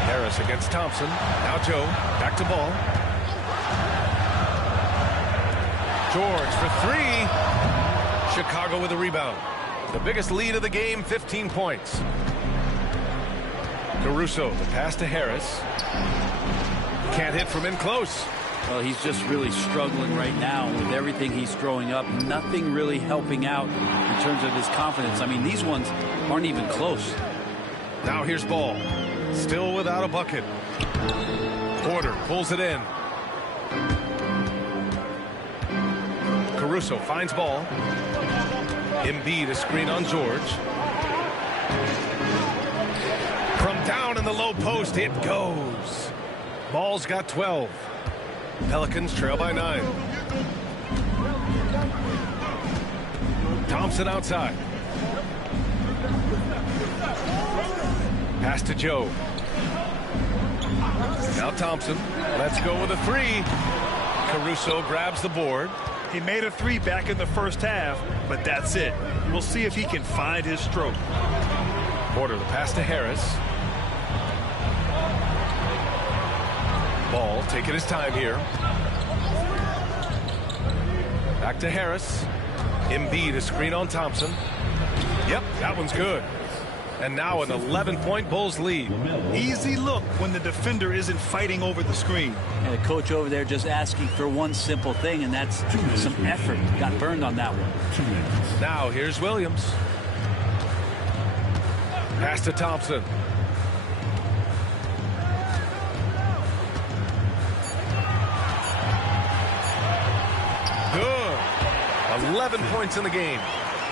Harris against Thompson. Now Joe. Back to Ball. George for 3. Chicago with a rebound. The biggest lead of the game, 15 points. Caruso, the pass to Harris. Can't hit from in close. Well, he's just really struggling right now with everything he's throwing up. Nothing really helping out in terms of his confidence. I mean, these ones aren't even close. Now here's Ball. Still without a bucket. Porter pulls it in. Caruso finds Ball. Embiid, a screen on George. From down in the low post, it goes. Ball's got 12. Pelicans trail by 9. Thompson outside. Pass to Joe. Now Thompson. Let's go with a 3. Caruso grabs the board. He made a 3 back in the first half, but that's it. We'll see if he can find his stroke. Porter, the pass to Harris. Ball taking his time here. Back to Harris. Embiid, a screen on Thompson. Yep, that one's good. And now an 11-point Bulls lead. Easy look when the defender isn't fighting over the screen. And the coach over there just asking for one simple thing, and that's some effort. Got burned on that one. Now here's Williams. Pass to Thompson. Good. 11 points in the game.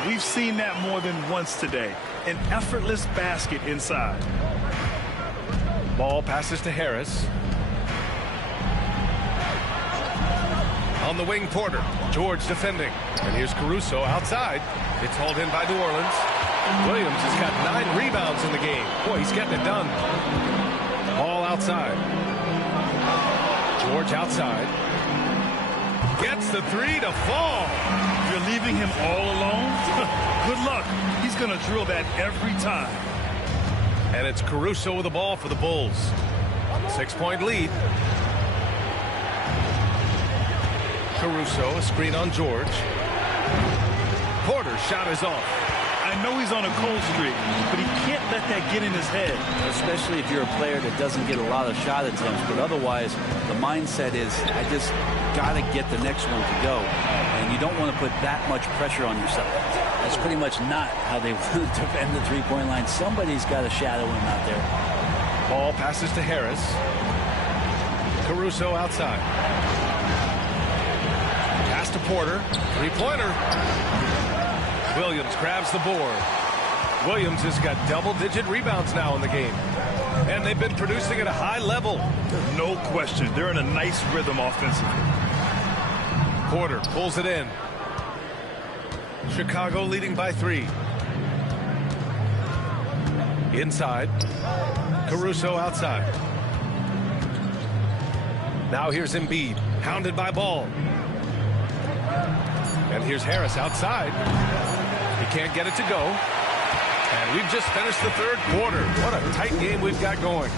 We've seen that more than once today. An effortless basket inside. Ball passes to Harris. On the wing, Porter. George defending. And here's Caruso outside. It's hauled in by New Orleans. Williams has got 9 rebounds in the game. Boy, he's getting it done. Ball outside. George outside. Gets the 3 to fall. You're leaving him all alone? Good luck. He's going to drill that every time. And it's Caruso with the ball for the Bulls. 6-point lead. Caruso, a screen on George. Porter's shot is off. I know he's on a cold streak, but he can't let that get in his head. Especially if you're a player that doesn't get a lot of shot attempts, but otherwise the mindset is, I just got to get the next one to go. And you don't want to put that much pressure on yourself. That's pretty much not how they want to defend the three-point line. Somebody's got to shadow him out there. Ball passes to Harris. Caruso outside. Pass to Porter. Three-pointer. Williams grabs the board. Williams has got double-digit rebounds now in the game. And they've been producing at a high level. No question. They're in a nice rhythm offensively. Porter pulls it in. Chicago leading by 3. Inside. Caruso outside. Now here's Embiid. Hounded by Ball. And here's Harris outside. He can't get it to go. And we've just finished the third quarter. What a tight game we've got going.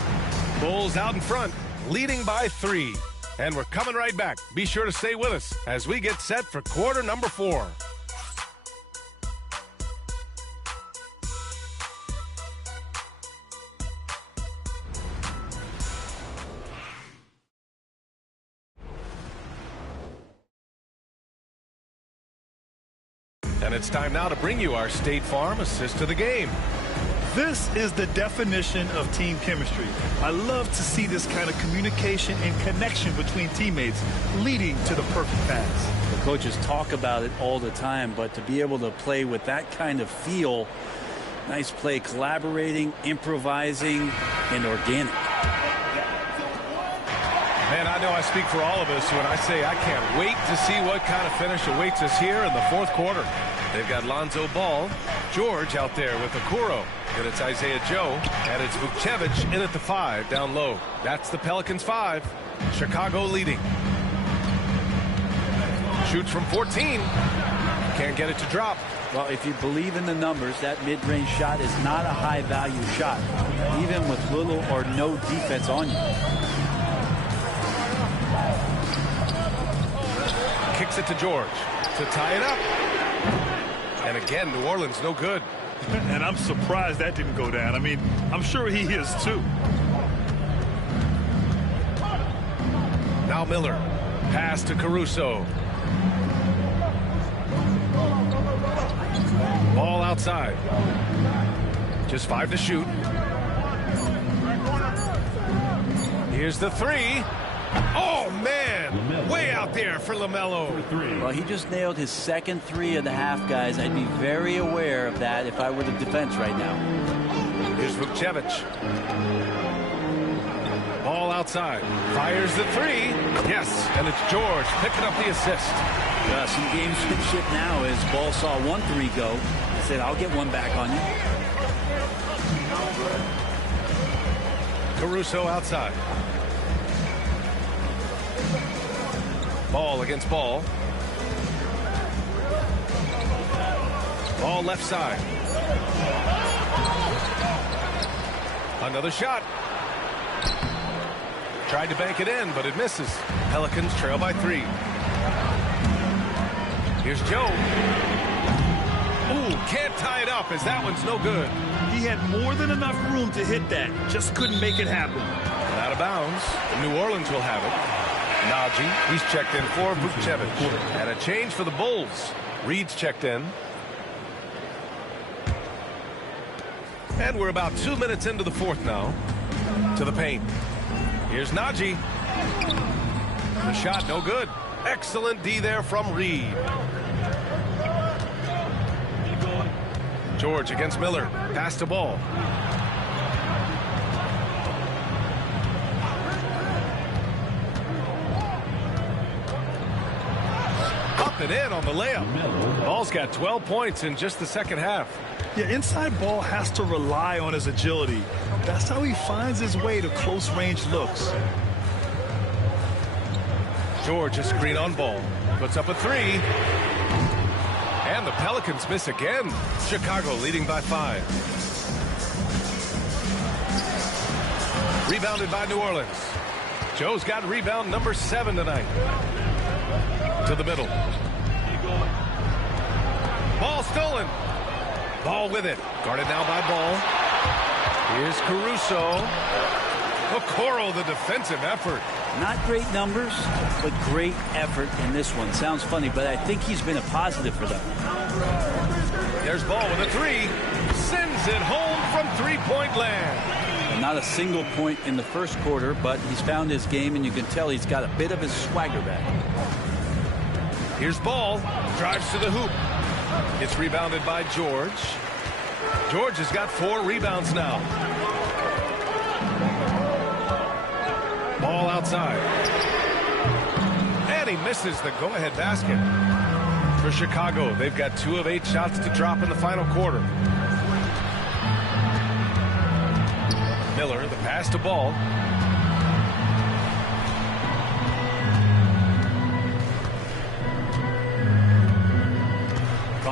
Bulls out in front, leading by 3. And we're coming right back. Be sure to stay with us as we get set for quarter number 4. And it's time now to bring you our State Farm assist to the game. This is the definition of team chemistry. I love to see this kind of communication and connection between teammates leading to the perfect pass. The coaches talk about it all the time, but to be able to play with that kind of feel, nice play, collaborating, improvising, and organic. Man, I know I speak for all of us when I say I can't wait to see what kind of finish awaits us here in the fourth quarter. They've got Lonzo Ball, George out there with Okoro. And it's Isaiah Joe, and it's Vukcevic in at the 5 down low. That's the Pelicans 5. Chicago leading. Shoots from 14. Can't get it to drop. Well, if you believe in the numbers, that mid-range shot is not a high-value shot, even with little or no defense on you. Kicks it to George to tie it up. And again, New Orleans no good. And I'm surprised that didn't go down. I mean, I'm sure he is too. Now Miller. Pass to Caruso. Ball outside. Just 5 to shoot. Here's the 3. Oh, man. Way out there for LaMelo. Well, he just nailed his second 3 of the half, guys. I'd be very aware of that if I were the defense right now. Here's Vukcevic. Ball outside. Fires the 3. Yes, and it's George picking up the assist. Some gamesmanship now as Ball saw 1-3 go. He said, I'll get one back on you. Caruso outside. Ball against Ball. Ball left side. Another shot. Tried to bank it in, but it misses. Pelicans trail by 3. Here's Joe. Ooh, can't tie it up as that one's no good. He had more than enough room to hit that. Just couldn't make it happen. Out of bounds. New Orleans will have it. Najee, he's checked in for Vukcevic. And a change for the Bulls. Reed's checked in. And we're about 2 minutes into the fourth now. To the paint. Here's Najee. The shot no good. Excellent D there from Reed. George against Miller. Pass to Ball. Up and in on the layup. Ball's got 12 points in just the second half. Yeah, inside Ball has to rely on his agility. That's how he finds his way to close-range looks. George, a screen on Ball. Puts up a 3. And the Pelicans miss again. Chicago leading by 5. Rebounded by New Orleans. Joe's got rebound number 7 tonight. To the middle. Ball stolen. Ball with it. Guarded now by Ball. Here's Caruso. Okoro, the defensive effort. Not great numbers, but great effort in this one. Sounds funny, but I think he's been a positive for them. There's Ball with a 3. Sends it home from three-point land. Not a single point in the first quarter, but he's found his game, and you can tell he's got a bit of his swagger back. Here's Ball. Drives to the hoop. It's rebounded by George. George has got 4 rebounds now. Ball outside. And he misses the go-ahead basket. For Chicago, they've got 2 of 8 shots to drop in the final quarter. Miller, the pass to Ball.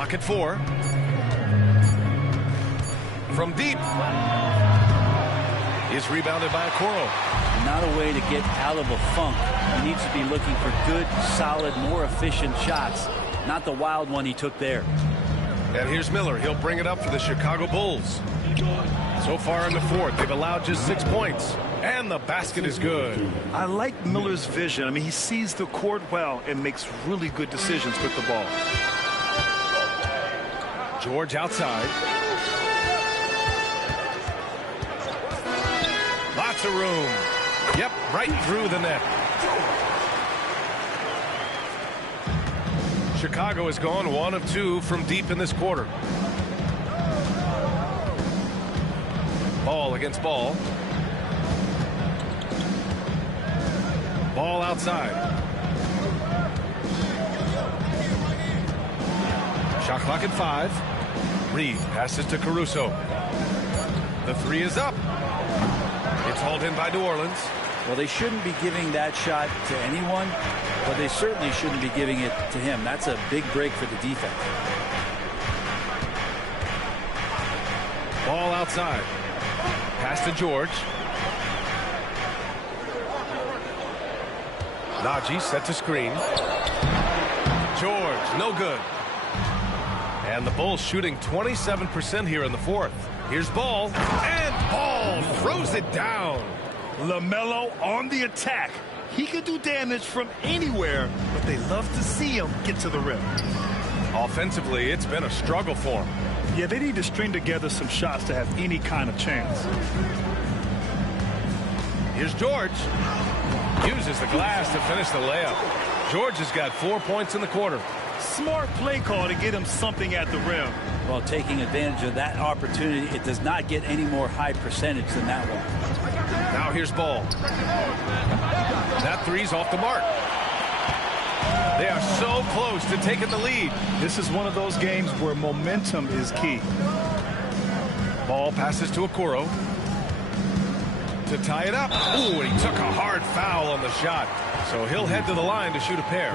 Clock at 4. From deep. Is rebounded by Okoro. Not a way to get out of a funk. He needs to be looking for good, solid, more efficient shots. Not the wild one he took there. And here's Miller. He'll bring it up for the Chicago Bulls. So far in the fourth, they've allowed just 6 points. And the basket is good. I like Miller's vision. I mean, he sees the court well and makes really good decisions with the ball. George outside. Lots of room. Yep, right through the net. Chicago has gone 1 of 2 from deep in this quarter. Ball against ball. Ball outside. Shot clock at 5. Reed passes to Caruso. The 3 is up. It's hauled in by New Orleans. Well, they shouldn't be giving that shot to anyone, but they certainly shouldn't be giving it to him. That's a big break for the defense. Ball outside. Pass to George. Najee set to screen. George, no good. And the Bulls shooting 27% here in the fourth. Here's Ball, and Ball throws it down. LaMelo on the attack. He could do damage from anywhere, but they love to see him get to the rim. Offensively, it's been a struggle for him. Yeah, they need to string together some shots to have any kind of chance. Here's George. Uses the glass to finish the layup. George has got 4 points in the quarter. Smart play call to get him something at the rim. Well, taking advantage of that opportunity, it does not get any more high percentage than that one. Now here's Ball. That 3's off the mark. They are so close to taking the lead. This is one of those games where momentum is key. Ball passes to Okoro. To tie it up. Ooh, and he took a hard foul on the shot. So he'll head to the line to shoot a pair.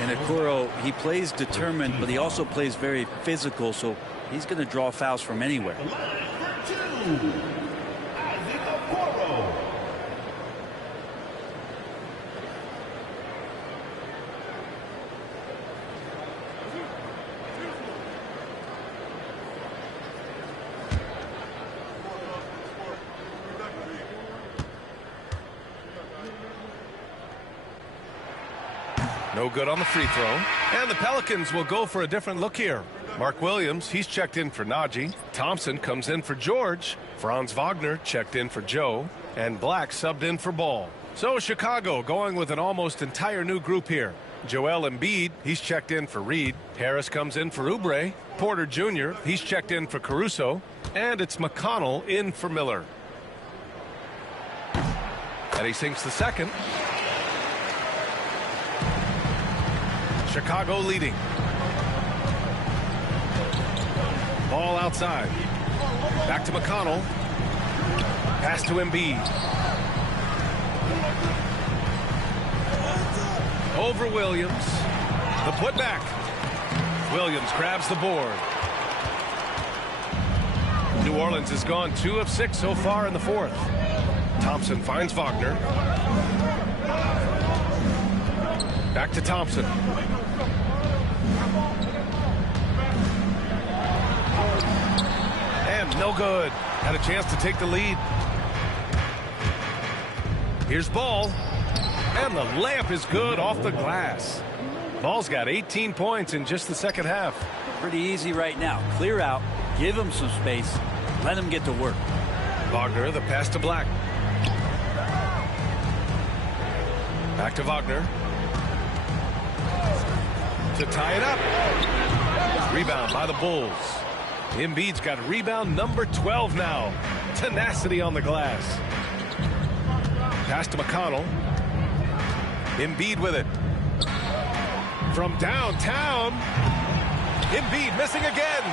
And Okoro, he plays determined, but he also plays very physical, so he's going to draw fouls from anywhere. No good on the free throw. And the Pelicans will go for a different look here. Mark Williams, he's checked in for Najee. Thompson comes in for George. Franz Wagner checked in for Joe. And Black subbed in for Ball. So Chicago going with an almost entire new group here. Joel Embiid, he's checked in for Reed. Harris comes in for Oubre. Porter Jr., he's checked in for Caruso. And it's McConnell in for Miller. And he sinks the second. Chicago leading. Ball outside. Back to McConnell. Pass to Embiid. Over Williams. The putback. Williams grabs the board. New Orleans has gone 2 of 6 so far in the fourth. Thompson finds Wagner. Back to Thompson. And no good. Had a chance to take the lead. Here's Ball. And the layup is good off the glass. Ball's got 18 points in just the second half. Pretty easy right now. Clear out. Give him some space. Let him get to work. Wagner, the pass to Black. Back to Wagner. To tie it up. Rebound by the Bulls. Embiid's got rebound number 12 now. Tenacity on the glass. Pass to McConnell. Embiid with it. From downtown. Embiid missing again.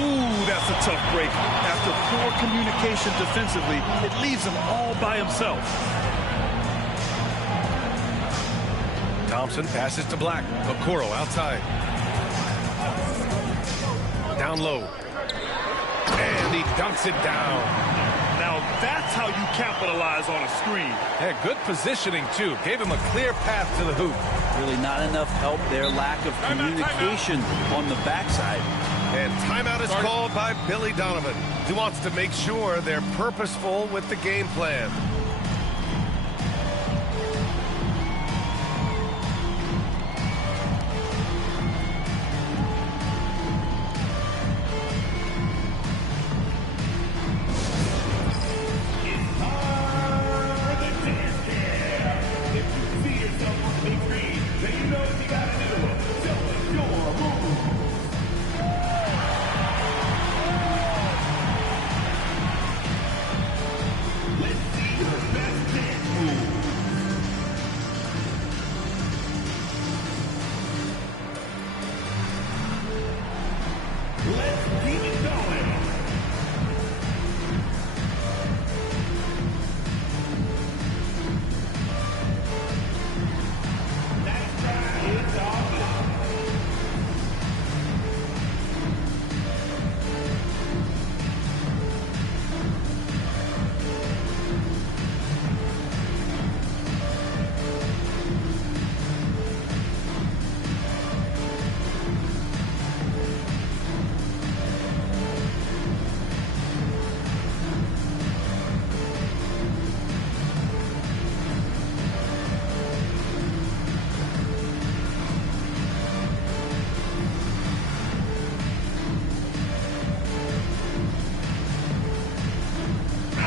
Ooh, that's a tough break. After poor communication defensively, it leaves him all by himself. Thompson passes to Black. Okoro outside. Down low. And he dunks it down. Now that's how you capitalize on a screen. Yeah, good positioning, too. Gave him a clear path to the hoop. Really not enough help there. Lack of communication on the backside. And timeout is called by Billy Donovan. He wants to make sure they're purposeful with the game plan.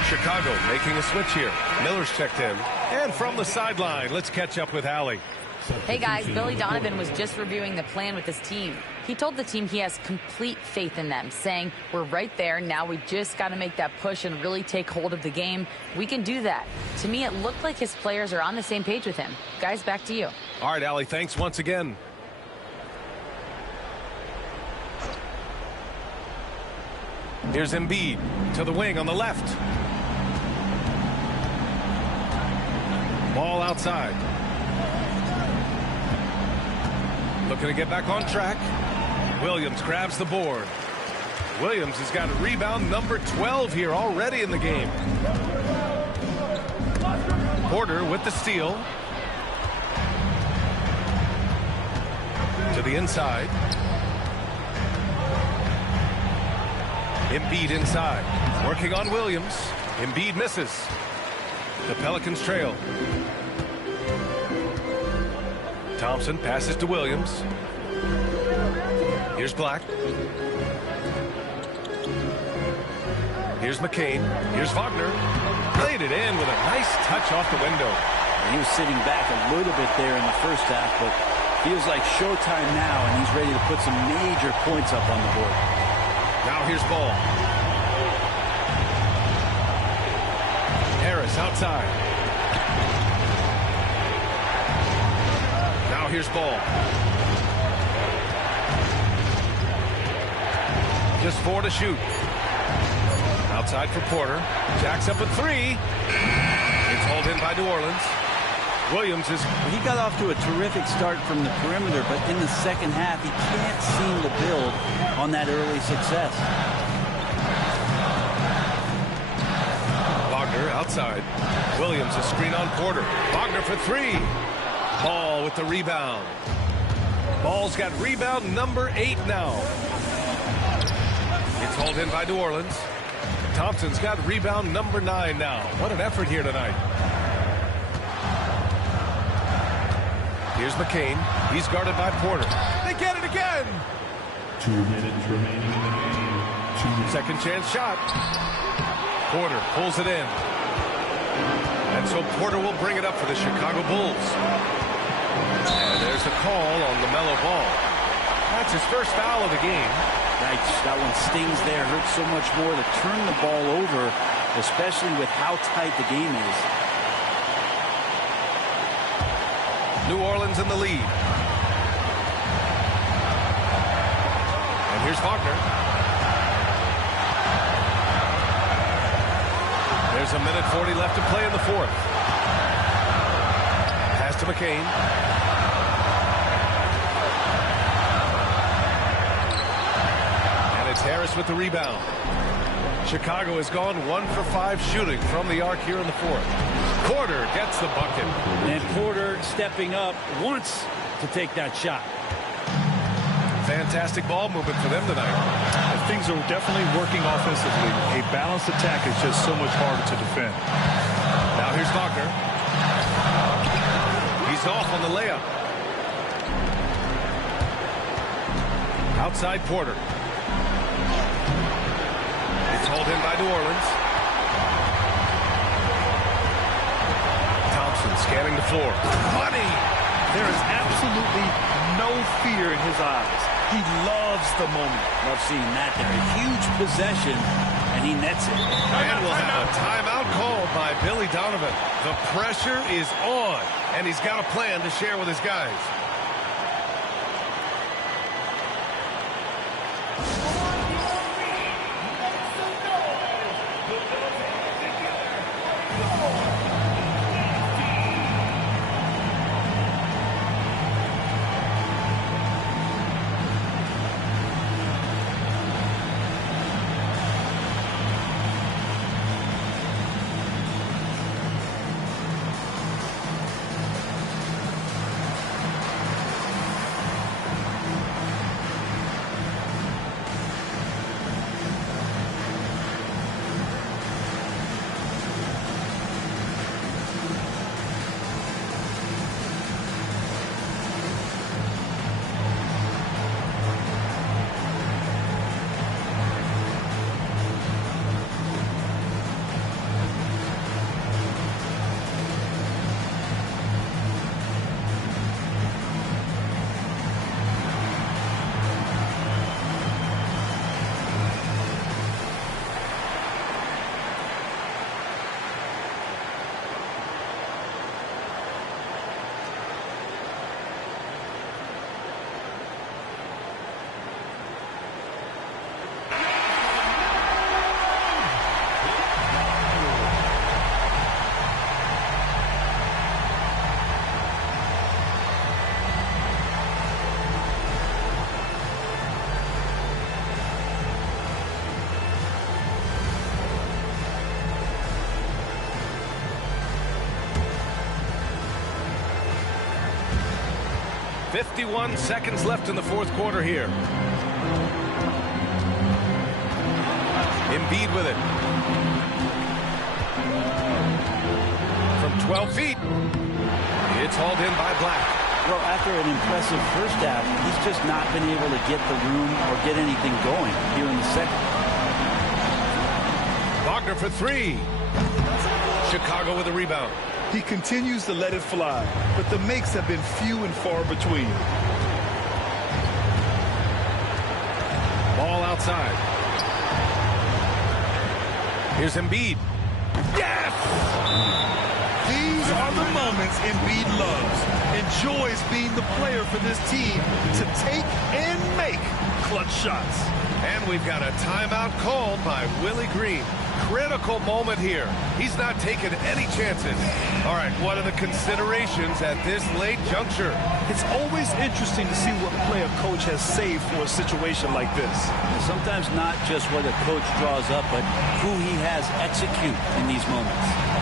Chicago making a switch here. Miller's checked in. And from the sideline, let's catch up with Allie. Hey guys, Billy Donovan was just reviewing the plan with his team. He told the team he has complete faith in them, saying, we're right there, now we just got to make that push and really take hold of the game. We can do that. To me, it looked like his players are on the same page with him. Guys, back to you. All right, Allie, thanks once again. Here's Embiid to the wing on the left. Ball outside. Looking to get back on track. Williams grabs the board. Williams has got a rebound number 12 here already in the game. Porter with the steal. To the inside. Embiid inside. Working on Williams. Embiid misses. The Pelicans trail. Thompson passes to Williams. Here's Black. Here's McCain. Here's Wagner. Played it in with a nice touch off the window. He was sitting back a little bit there in the first half, but feels like showtime now, and he's ready to put some major points up on the board. Now here's Ball. Harris outside. Now here's Ball. Just 4 to shoot. Outside for Porter. Jacks up a 3. It's hauled in by New Orleans. Williams is... He got off to a terrific start from the perimeter, but in the second half, he can't seem to build on that early success. Wagner outside. Williams a screen on Porter. Wagner for 3. Ball with the rebound. Ball's got rebound number 8 now. It's hauled in by New Orleans. Thompson's got rebound number 9 now. What an effort here tonight. Here's McCain. He's guarded by Porter. They get it again. 2 minutes remaining in the game. Second chance shot. Porter pulls it in. And so Porter will bring it up for the Chicago Bulls. And there's the call on LaMelo Ball. That's his first foul of the game. Right, that one stings there. Hurts so much more to turn the ball over, especially with how tight the game is. New Orleans in the lead. And here's Wagner. There's a minute 40 left to play in the fourth. Pass to McCain. And It's Harris with the rebound. Chicago has gone 1 for 5 shooting from the arc here in the fourth. Porter gets the bucket. And Porter stepping up wants to take that shot. Fantastic ball movement for them tonight. Things are definitely working offensively. A balanced attack is just so much harder to defend. Now here's Wagner. He's off on the layup. Outside Porter. It's hauled in by New Orleans. Thompson scanning the floor. Money! There is absolutely no fear in his eyes. He loves the moment. Love seeing that there. A huge possession, and he nets it. And we'll have a timeout called by Billy Donovan. The pressure is on, and he's got a plan to share with his guys. .51 seconds left in the fourth quarter here. Embiid with it. From 12 feet. It's hauled in by Black. Well, after an impressive first half, he's just not been able to get the room or get anything going here in the second. Wagner for 3. Chicago with a rebound. He continues to let it fly, but the makes have been few and far between. Ball outside. Here's Embiid. Yes! These are the moments Embiid loves. Enjoys being the player for this team to take and make clutch shots. And we've got a timeout called by Willie Green. Critical moment here. He's not taking any chances. All right, what are the considerations at this late juncture? It's always interesting to see what play a coach has saved for a situation like this. Sometimes not just what a coach draws up, but who he has execute in these moments.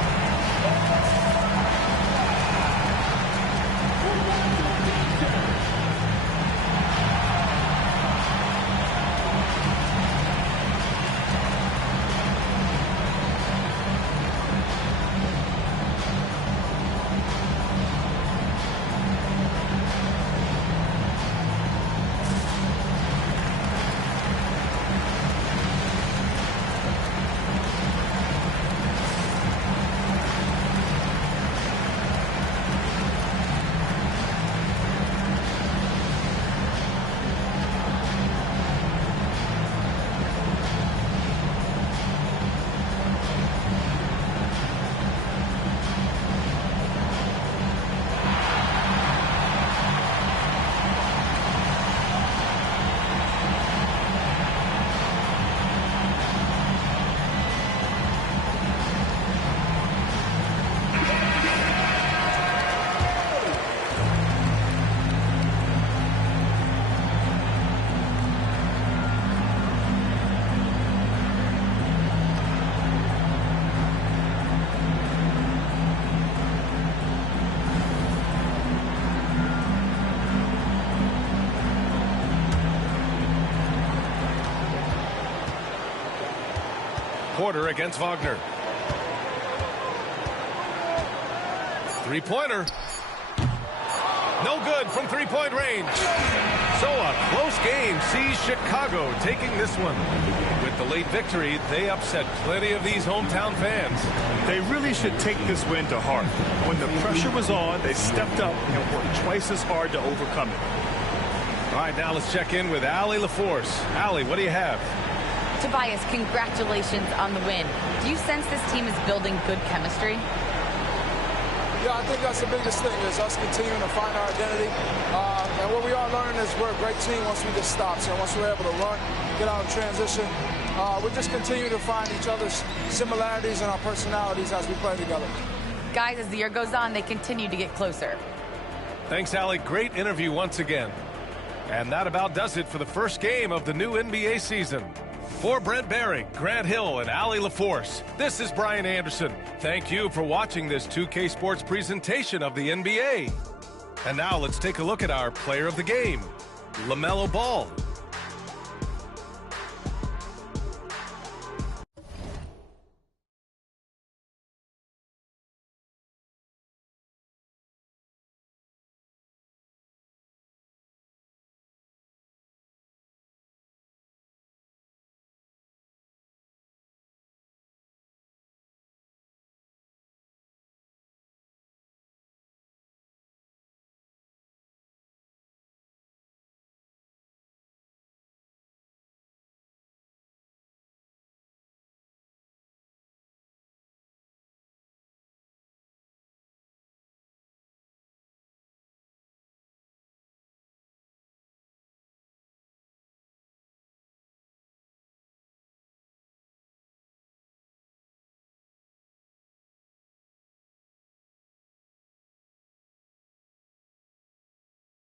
Porter against Wagner. Three-pointer. No good from three-point range. So a close game sees Chicago taking this one. With the late victory, they upset plenty of these hometown fans. They really should take this win to heart. When the pressure was on, they stepped up and worked twice as hard to overcome it. All right, now let's check in with Allie LaForce. Allie, what do you have? Tobias, congratulations on the win. Do you sense this team is building good chemistry? Yeah, I think that's the biggest thing is us continuing to find our identity. And what we are learning is we're a great team once we get stops. And once we're able to run, get out of transition, we just continue to find each other's similarities and our personalities as we play together. Guys, as the year goes on, they continue to get closer. Thanks, Allie. Great interview once again. And that about does it for the first game of the new NBA season. For Brent Barry, Grant Hill, and Allie LaForce, this is Brian Anderson. Thank you for watching this 2K Sports presentation of the NBA. And now let's take a look at our player of the game, LaMelo Ball.